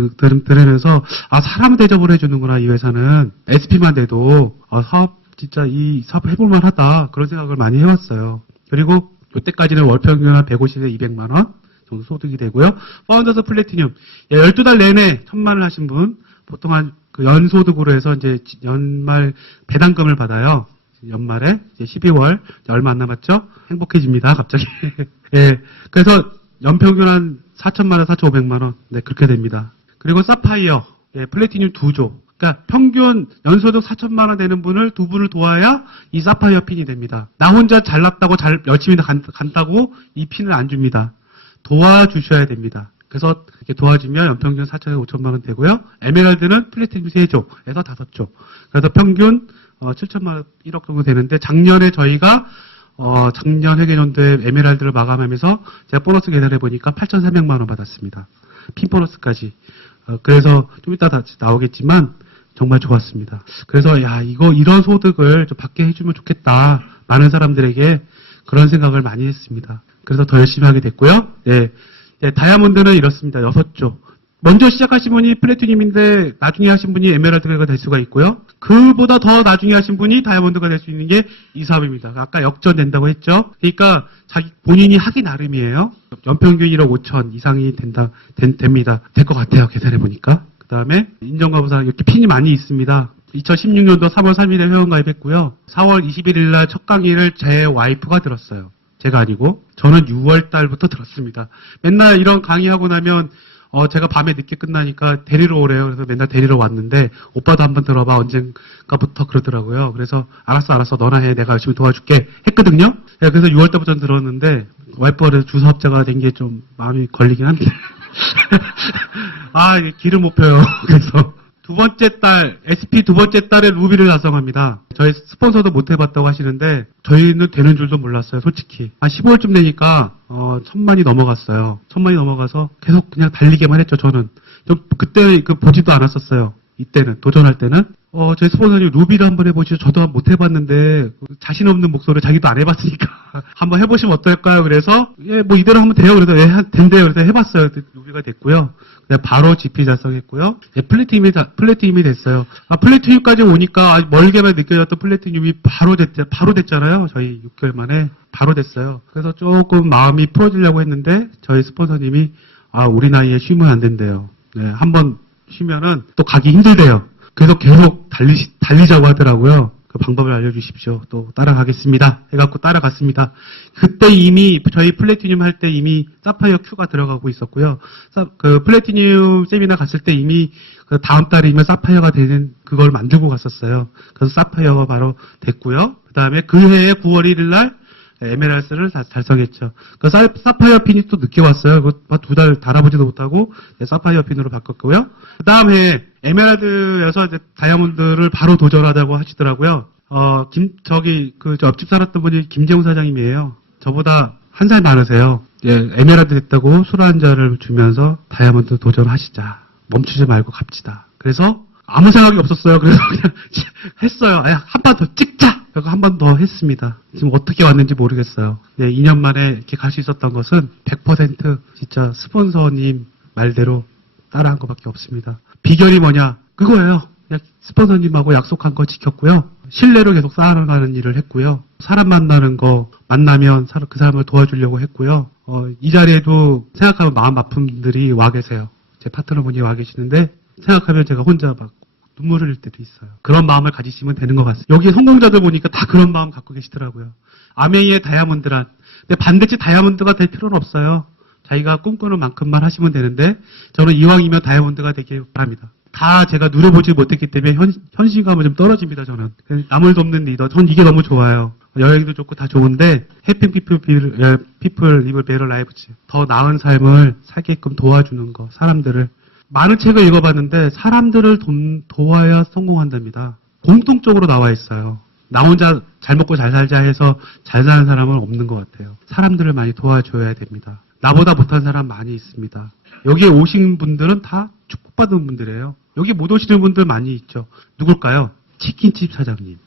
들으면서 사람 대접을 해주는구나 이 회사는. SP만 돼도 사업 진짜 이 사업 해볼만 하다 그런 생각을 많이 해왔어요. 그리고 이때까지는 월 평균 한 150에 200만 원 정도 소득이 되고요. 파운더스 플래티늄 12달 내내 1000만을 하신 분 보통 한 그 연소득으로 해서 이제 연말 배당금을 받아요. 연말에 이제 12월 얼마 안 남았죠? 행복해집니다. 갑자기. 예. 그래서 연평균 한 4천만 원, 4,500만 원. 네, 그렇게 됩니다. 그리고 사파이어. 예, 플래티늄 2조. 그러니까 평균 연소득 4천만 원 되는 분을 2분을 도와야 이 사파이어 핀이 됩니다. 나 혼자 잘났다고 열심히 간다고 이 핀을 안 줍니다. 도와주셔야 됩니다. 그래서 이렇게 도와주면 연평균 4천에서 5천만 원 되고요. 에메랄드는 플래티늄 3조에서 5조. 그래서 평균 7천만 원, 1억 정도 되는데 작년에 저희가 작년 회계연도에 에메랄드를 마감하면서 제가 보너스 계산해 보니까 8,300만 원 받았습니다. 핀 보너스까지. 그래서 좀 이따 다시 나오겠지만 정말 좋았습니다. 그래서 이런 소득을 좀 받게 해주면 좋겠다. 많은 사람들에게 그런 생각을 많이 했습니다. 그래서 더 열심히 하게 됐고요. 네. 네, 다이아몬드는 이렇습니다. 6조. 먼저 시작하신 분이 플래티늄인데 나중에 하신 분이 에메랄드가 될 수가 있고요. 그보다 더 나중에 하신 분이 다이아몬드가 될 수 있는 게 이 사업입니다. 아까 역전된다고 했죠. 그러니까 본인이 하기 나름이에요. 연평균 1억 5천 이상이 됩니다. 될 것 같아요. 계산해 보니까. 그 다음에 인정과 보상 이렇게 핀이 많이 있습니다. 2016년도 3월 3일에 회원가입했고요. 4월 21일 날 첫 강의를 제 와이프가 들었어요. 제가 아니고 저는 6월 달부터 들었습니다. 맨날 이런 강의하고 나면 제가 밤에 늦게 끝나니까 데리러 오래요. 그래서 맨날 데리러 왔는데 오빠도 한번 들어봐 언젠가부터 그러더라고요. 그래서 알았어 너나 해 내가 열심히 도와줄게 했거든요. 그래서 6월 달부터 들었는데 와이프가 주사업자가 된 게 좀 마음이 걸리긴 합니다. 이게 길을 못 펴요. 그래서 두 번째 달, SP 두 번째 달에 루비를 달성합니다. 저희 스폰서도 못 해봤다고 하시는데, 저희는 되는 줄도 몰랐어요, 솔직히. 한 15월쯤 되니까, 1000만이 넘어갔어요. 1000만이 넘어가서 계속 그냥 달리기만 했죠, 저는. 그때 보지도 않았었어요. 이때는, 도전할 때는. 저희 스폰서님 루비를 한번 해보시죠. 저도 못 해봤는데, 자신 없는 목소리 자기도 안 해봤으니까, 한번 해보시면 어떨까요? 그래서, 뭐 이대로 하면 돼요. 그래서, 된대요. 그래서 해봤어요. 루비가 됐고요. 바로 GP 달성했고요. 플래티늄이 됐어요. 플래티늄까지 오니까 멀게만 느껴졌던 플래티늄이 바로 됐잖아요. 저희 6개월 만에 바로 됐어요. 그래서 조금 마음이 풀어지려고 했는데 저희 스폰서님이 우리 나이에 쉬면 안 된대요. 네, 한번 쉬면은 또 가기 힘들대요. 그래서 계속 달리자고 하더라고요. 그 방법을 알려주십시오. 또 따라가겠습니다. 해갖고 따라갔습니다. 그때 이미 저희 플래티늄 할 때 이미 사파이어 Q가 들어가고 있었고요. 그 플래티늄 세미나 갔을 때 이미 그 다음 달이면 사파이어가 되는 그걸 만들고 갔었어요. 그래서 사파이어가 바로 됐고요. 그 다음에 그 해에 9월 1일 날 에메랄드를 달성했죠. 그 사파이어 핀이 또 늦게 왔어요. 그거 2달 달아보지도 못하고 사파이어 핀으로 바꿨고요. 그 다음에 에메랄드여서 이제 다이아몬드를 바로 도전하자고 하시더라고요. 저 옆집 살았던 분이 김재웅 사장님이에요. 저보다 한 살 많으세요. 에메랄드 됐다고 술 한 잔을 주면서 다이아몬드 도전하시자. 멈추지 말고 갑시다. 그래서 아무 생각이 없었어요. 그래서 그냥 했어요. 한 번 더 찍자! 그래서 한 번 더 했습니다. 지금 어떻게 왔는지 모르겠어요. 2년 만에 이렇게 갈 수 있었던 것은 100% 진짜 스폰서님 말대로 따라한 것밖에 없습니다. 비결이 뭐냐? 그거예요. 그냥 스폰서님하고 약속한 거 지켰고요. 신뢰로 계속 쌓아나가는 일을 했고요. 사람 만나는 거, 만나면 그 사람을 도와주려고 했고요. 이 자리에도 생각하면 마음 아픈 분들이 와 계세요. 제 파트너분이 와 계시는데 생각하면 제가 혼자 막 눈물 흘릴 때도 있어요. 그런 마음을 가지시면 되는 것 같습니다. 여기 성공자들 보니까 다 그런 마음 갖고 계시더라고요. 아메이의 다이아몬드란. 근데 반드시 다이아몬드가 될 필요는 없어요. 자기가 꿈꾸는 만큼만 하시면 되는데 저는 이왕이면 다이아몬드가 되길 바랍니다. 다 제가 누려보지 못했기 때문에 현실감은 좀 떨어집니다. 저는 남을 돕는 리더, 전 이게 너무 좋아요. 여행도 좋고 다 좋은데 해피 피플 리브 베러 라이브즈, 더 나은 삶을 살게끔 도와주는 거, 사람들을. 많은 책을 읽어봤는데 사람들을 도와야 성공한답니다. 공통적으로 나와 있어요. 나 혼자 잘 먹고 잘 살자 해서 잘 사는 사람은 없는 것 같아요. 사람들을 많이 도와줘야 됩니다. 나보다 못한 사람 많이 있습니다. 여기에 오신 분들은 다 축복받은 분들이에요. 여기 못 오시는 분들 많이 있죠. 누굴까요? 치킨집 사장님.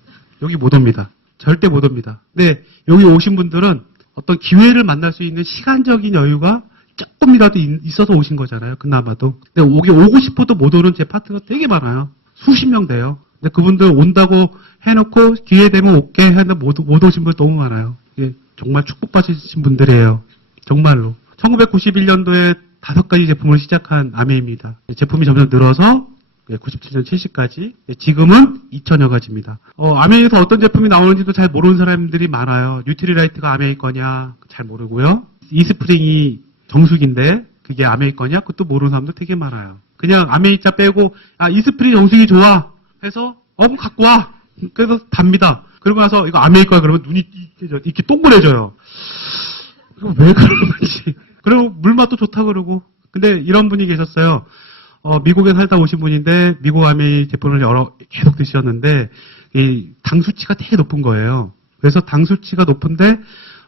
여기 못 옵니다. 절대 못 옵니다. 근데 여기 오신 분들은 어떤 기회를 만날 수 있는 시간적인 여유가 조금이라도 있어서 오신 거잖아요. 그나마도. 근데 여기 오고 싶어도 못 오는 제 파트가 되게 많아요. 수십 명 돼요. 근데 그분들 온다고 해놓고 기회 되면 올게 했는데 못 오신 분 너무 많아요. 이게 정말 축복받으신 분들이에요. 정말로. 1991년도에 5가지 제품을 시작한 아메입니다. 제품이 점점 늘어서 97년 70까지, 지금은 2000여 가지입니다. 아메이에서 어떤 제품이 나오는지도 잘 모르는 사람들이 많아요. 뉴트리라이트가 아메이 거냐 잘 모르고요. 이스프링이 정수기인데 그게 아메이 거냐 그것도 모르는 사람도 되게 많아요. 그냥 아메이자 빼고 이스프링 정수기 좋아 해서 그럼 갖고 와. 그래서 답니다. 그러고 나서 이거 아메이 거야 그러면 눈이 이렇게 동그래져요. 이거 왜 그러는 건지. 그리고 물맛도 좋다 그러고. 근데 이런 분이 계셨어요. 미국에 살다 오신 분인데 미국 아메이 제품을 계속 드셨는데 이 당 수치가 되게 높은 거예요. 그래서 당 수치가 높은데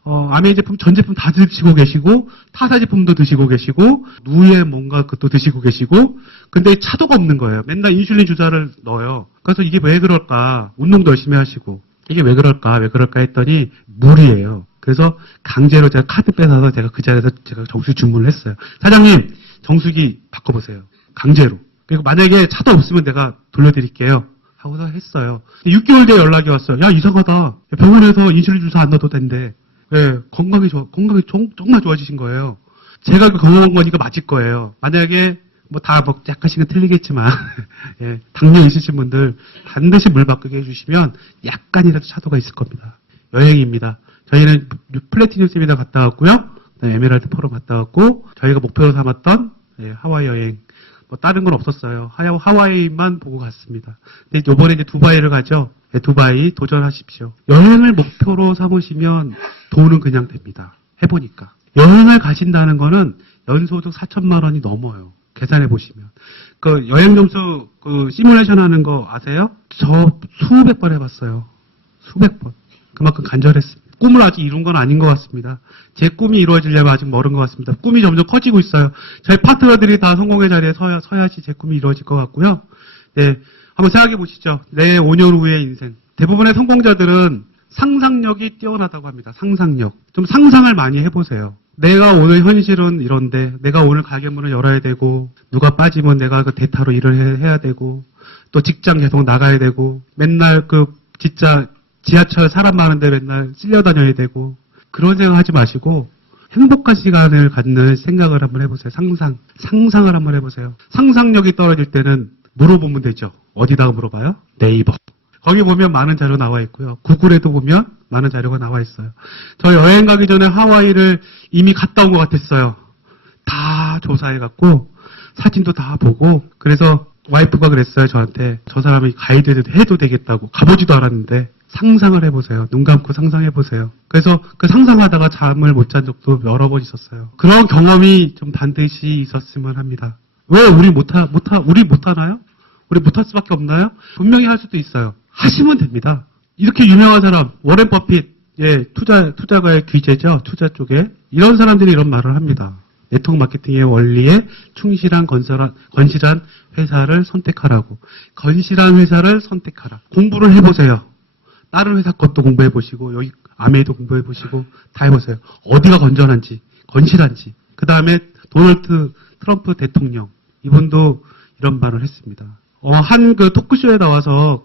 아메이 제품 전 제품 다 드시고 계시고 타사 제품도 드시고 계시고 누에 뭔가 그것도 드시고 계시고 근데 차도가 없는 거예요. 맨날 인슐린 주사를 넣어요. 그래서 이게 왜 그럴까? 운동도 열심히 하시고 이게 왜 그럴까 했더니 물이에요. 그래서 강제로 제가 카드 빼서 제가 그 자리에서 제가 정수기 주문을 했어요. 사장님 정수기 바꿔보세요. 강제로. 그리고 만약에 차도 없으면 내가 돌려드릴게요. 하고서 했어요. 6개월 뒤에 연락이 왔어요. 야 이상하다. 병원에서 인슐린 주사 안 넣어도 된대. 건강이 정말 좋아지신 거예요. 제가 그 건강한 거니까 맞을 거예요. 만약에 약간씩은 틀리겠지만 당뇨 있으신 분들 반드시 물 바꾸게 해주시면 약간이라도 차도가 있을 겁니다. 여행입니다. 저희는 플래티늄 세미나 갔다 왔고요. 에메랄드 포럼 갔다 왔고 저희가 목표로 삼았던 하와이 여행 다른 건 없었어요. 하와이만 보고 갔습니다. 근데 이번에 이제 두바이를 가죠. 두바이 도전하십시오. 여행을 목표로 삼으시면 돈은 그냥 됩니다. 해보니까. 여행을 가신다는 거는 연소득 4천만 원이 넘어요. 계산해 보시면. 그 여행 점수 시뮬레이션 하는 거 아세요? 저 수백 번 해봤어요. 수백 번. 그만큼 간절했습니다. 꿈을 아직 이룬 건 아닌 것 같습니다. 제 꿈이 이루어지려면 아직 멀은 것 같습니다. 꿈이 점점 커지고 있어요. 저희 파트너들이 다 성공의 자리에 서야지 제 꿈이 이루어질 것 같고요. 한번 생각해 보시죠. 내 5년 후의 인생. 대부분의 성공자들은 상상력이 뛰어나다고 합니다. 상상력. 좀 상상을 많이 해보세요. 내가 오늘 현실은 이런데, 내가 오늘 가게문을 열어야 되고, 누가 빠지면 내가 그 대타로 일을 해야 되고, 또 직장 계속 나가야 되고, 맨날 진짜 지하철 사람 많은데 맨날 쓸려 다녀야 되고, 그런 생각 하지 마시고, 행복한 시간을 갖는 생각을 한번 해보세요. 상상을 한번 해보세요. 상상력이 떨어질 때는 물어보면 되죠. 어디다가 물어봐요? 네이버. 거기 보면 많은 자료 나와 있고요. 구글에도 보면 많은 자료가 나와 있어요. 저 여행 가기 전에 하와이를 이미 갔다 온 것 같았어요. 다 조사해갖고 사진도 다 보고 그래서 와이프가 그랬어요. 저한테 저 사람이 가이드 해도 되겠다고. 가보지도 않았는데 상상을 해보세요. 눈 감고 상상해보세요. 그래서 그 상상하다가 잠을 못 잔 적도 여러 번 있었어요. 그런 경험이 좀 반드시 있었으면 합니다. 왜 우리 못하나요? 우리 못할 수밖에 없나요? 분명히 할 수도 있어요. 하시면 됩니다. 이렇게 유명한 사람, 워렌 버핏, 투자가의 귀재죠. 투자 쪽에. 이런 사람들이 이런 말을 합니다. 네트워크 마케팅의 원리에 충실한 건실한 회사를 선택하라고. 건실한 회사를 선택하라. 공부를 해보세요. 다른 회사 것도 공부해보시고, 여기 아메이도 공부해보시고, 다 해보세요. 어디가 건실한지. 그 다음에 도널드 트럼프 대통령. 이분도 이런 말을 했습니다. 한 토크쇼에 나와서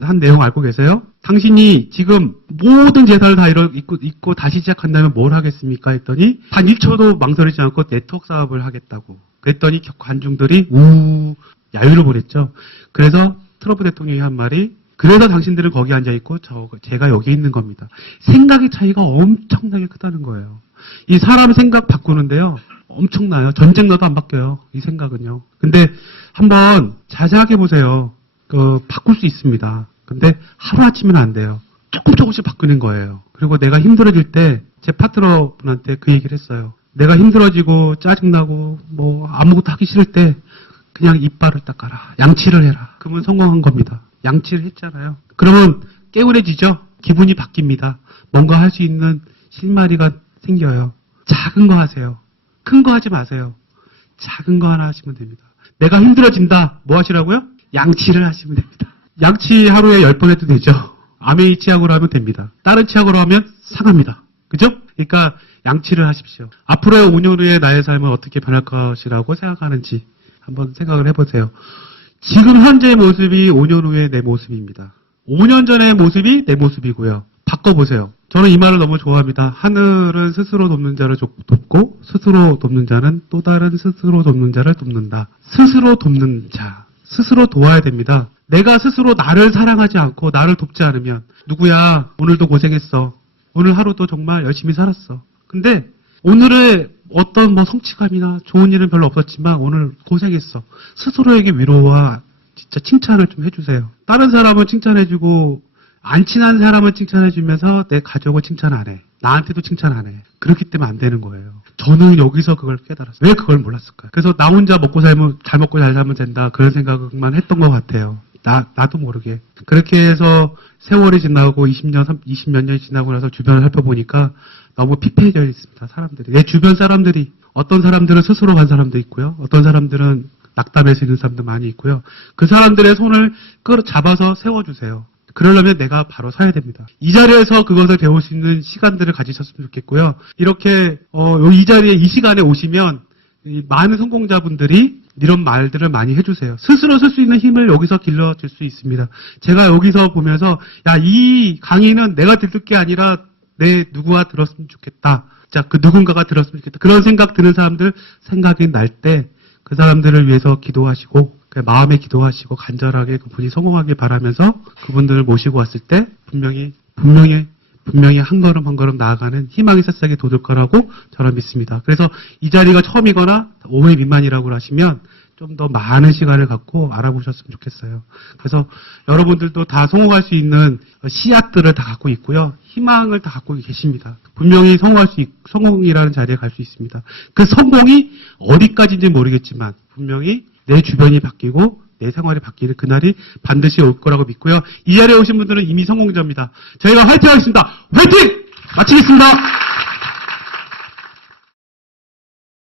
한 내용 알고 계세요? 당신이 지금 모든 재산을 다 잊고 다시 시작한다면 뭘 하겠습니까? 했더니, 단 1초도 망설이지 않고 네트워크 사업을 하겠다고. 그랬더니 관중들이, 야유를 보냈죠. 그래서 트럼프 대통령이 한 말이, 그래서 당신들은 거기 앉아있고, 제가 여기 있는 겁니다. 생각의 차이가 엄청나게 크다는 거예요. 이 사람 생각 바꾸는데요. 엄청나요. 전쟁 나도 안 바뀌어요. 이 생각은요. 근데 한번 자세하게 보세요. 바꿀 수 있습니다. 근데 하루아침에는 안 돼요. 조금씩 바꾸는 거예요. 그리고 내가 힘들어질 때 제 파트너 분한테 그 얘기를 했어요. 내가 힘들어지고 짜증나고 아무것도 하기 싫을 때 그냥 이빨을 닦아라. 양치를 해라. 그러면 성공한 겁니다. 양치를 했잖아요. 그러면 개운해지죠? 기분이 바뀝니다. 뭔가 할 수 있는 실마리가 생겨요. 작은 거 하세요. 큰 거 하지 마세요. 작은 거 하나 하시면 됩니다. 내가 힘들어진다. 뭐 하시라고요? 양치를 하시면 됩니다. 양치 하루에 10번 해도 되죠. 아메이 치약으로 하면 됩니다. 다른 치약으로 하면 상합니다. 그죠? 그러니까 양치를 하십시오. 앞으로의 5년 후에 나의 삶은 어떻게 변할 것이라고 생각하는지 한번 생각을 해보세요. 지금 현재의 모습이 5년 후의 내 모습입니다. 5년 전의 모습이 내 모습이고요. 바꿔보세요. 저는 이 말을 너무 좋아합니다. 하늘은 스스로 돕는 자를 돕고 스스로 돕는 자는 또 다른 스스로 돕는 자를 돕는다. 스스로 돕는 자. 스스로 도와야 됩니다. 내가 스스로 나를 사랑하지 않고 나를 돕지 않으면 누구야 오늘도 고생했어. 오늘 하루도 정말 열심히 살았어. 근데 오늘의 어떤 성취감이나 좋은 일은 별로 없었지만 오늘 고생했어. 스스로에게 위로와 진짜 칭찬을 좀 해주세요. 다른 사람은 칭찬해주고 안 친한 사람은 칭찬해주면서 내 가족을 칭찬 안 해. 나한테도 칭찬 안 해. 그렇기 때문에 안 되는 거예요. 저는 여기서 그걸 깨달았어요. 왜 그걸 몰랐을까요? 그래서 나 혼자 잘 먹고 잘 살면 된다. 그런 생각만 했던 것 같아요. 나도 모르게. 그렇게 해서 세월이 지나고 20몇 년이 지나고 나서 주변을 살펴보니까 너무 피폐해져 있습니다. 사람들이. 내 주변 사람들이. 어떤 사람들은 스스로 간 사람도 있고요. 어떤 사람들은 낙담해서 있는 사람도 많이 있고요. 그 사람들의 손을 잡아서 세워주세요. 그러려면 내가 바로 서야 됩니다. 이 자리에서 그것을 배울 수 있는 시간들을 가지셨으면 좋겠고요. 이렇게 이 자리에 이 시간에 오시면 많은 성공자분들이 이런 말들을 많이 해주세요. 스스로 쓸 수 있는 힘을 여기서 길러줄 수 있습니다. 제가 여기서 보면서 이 강의는 내가 들을 게 아니라 내 누구가 들었으면 좋겠다. 자, 그 누군가가 들었으면 좋겠다. 그런 생각 드는 사람들 생각이 날 때 그 사람들을 위해서 기도하시고 마음에 기도하시고 간절하게 그분이 성공하길 바라면서 그분들을 모시고 왔을 때 분명히 한 걸음 한 걸음 나아가는 희망의 새싹이 돋을 거라고 저는 믿습니다. 그래서 이 자리가 처음이거나 5회 미만이라고 하시면 좀 더 많은 시간을 갖고 알아보셨으면 좋겠어요. 그래서 여러분들도 다 성공할 수 있는 씨앗들을 다 갖고 있고요. 희망을 다 갖고 계십니다. 분명히 성공이라는 자리에 갈 수 있습니다. 그 성공이 어디까지인지 모르겠지만 분명히 내 주변이 바뀌고 내 생활이 바뀌는 그날이 반드시 올 거라고 믿고요. 이 자리에 오신 분들은 이미 성공자입니다. 저희가 화이팅 하겠습니다. 화이팅! 마치겠습니다.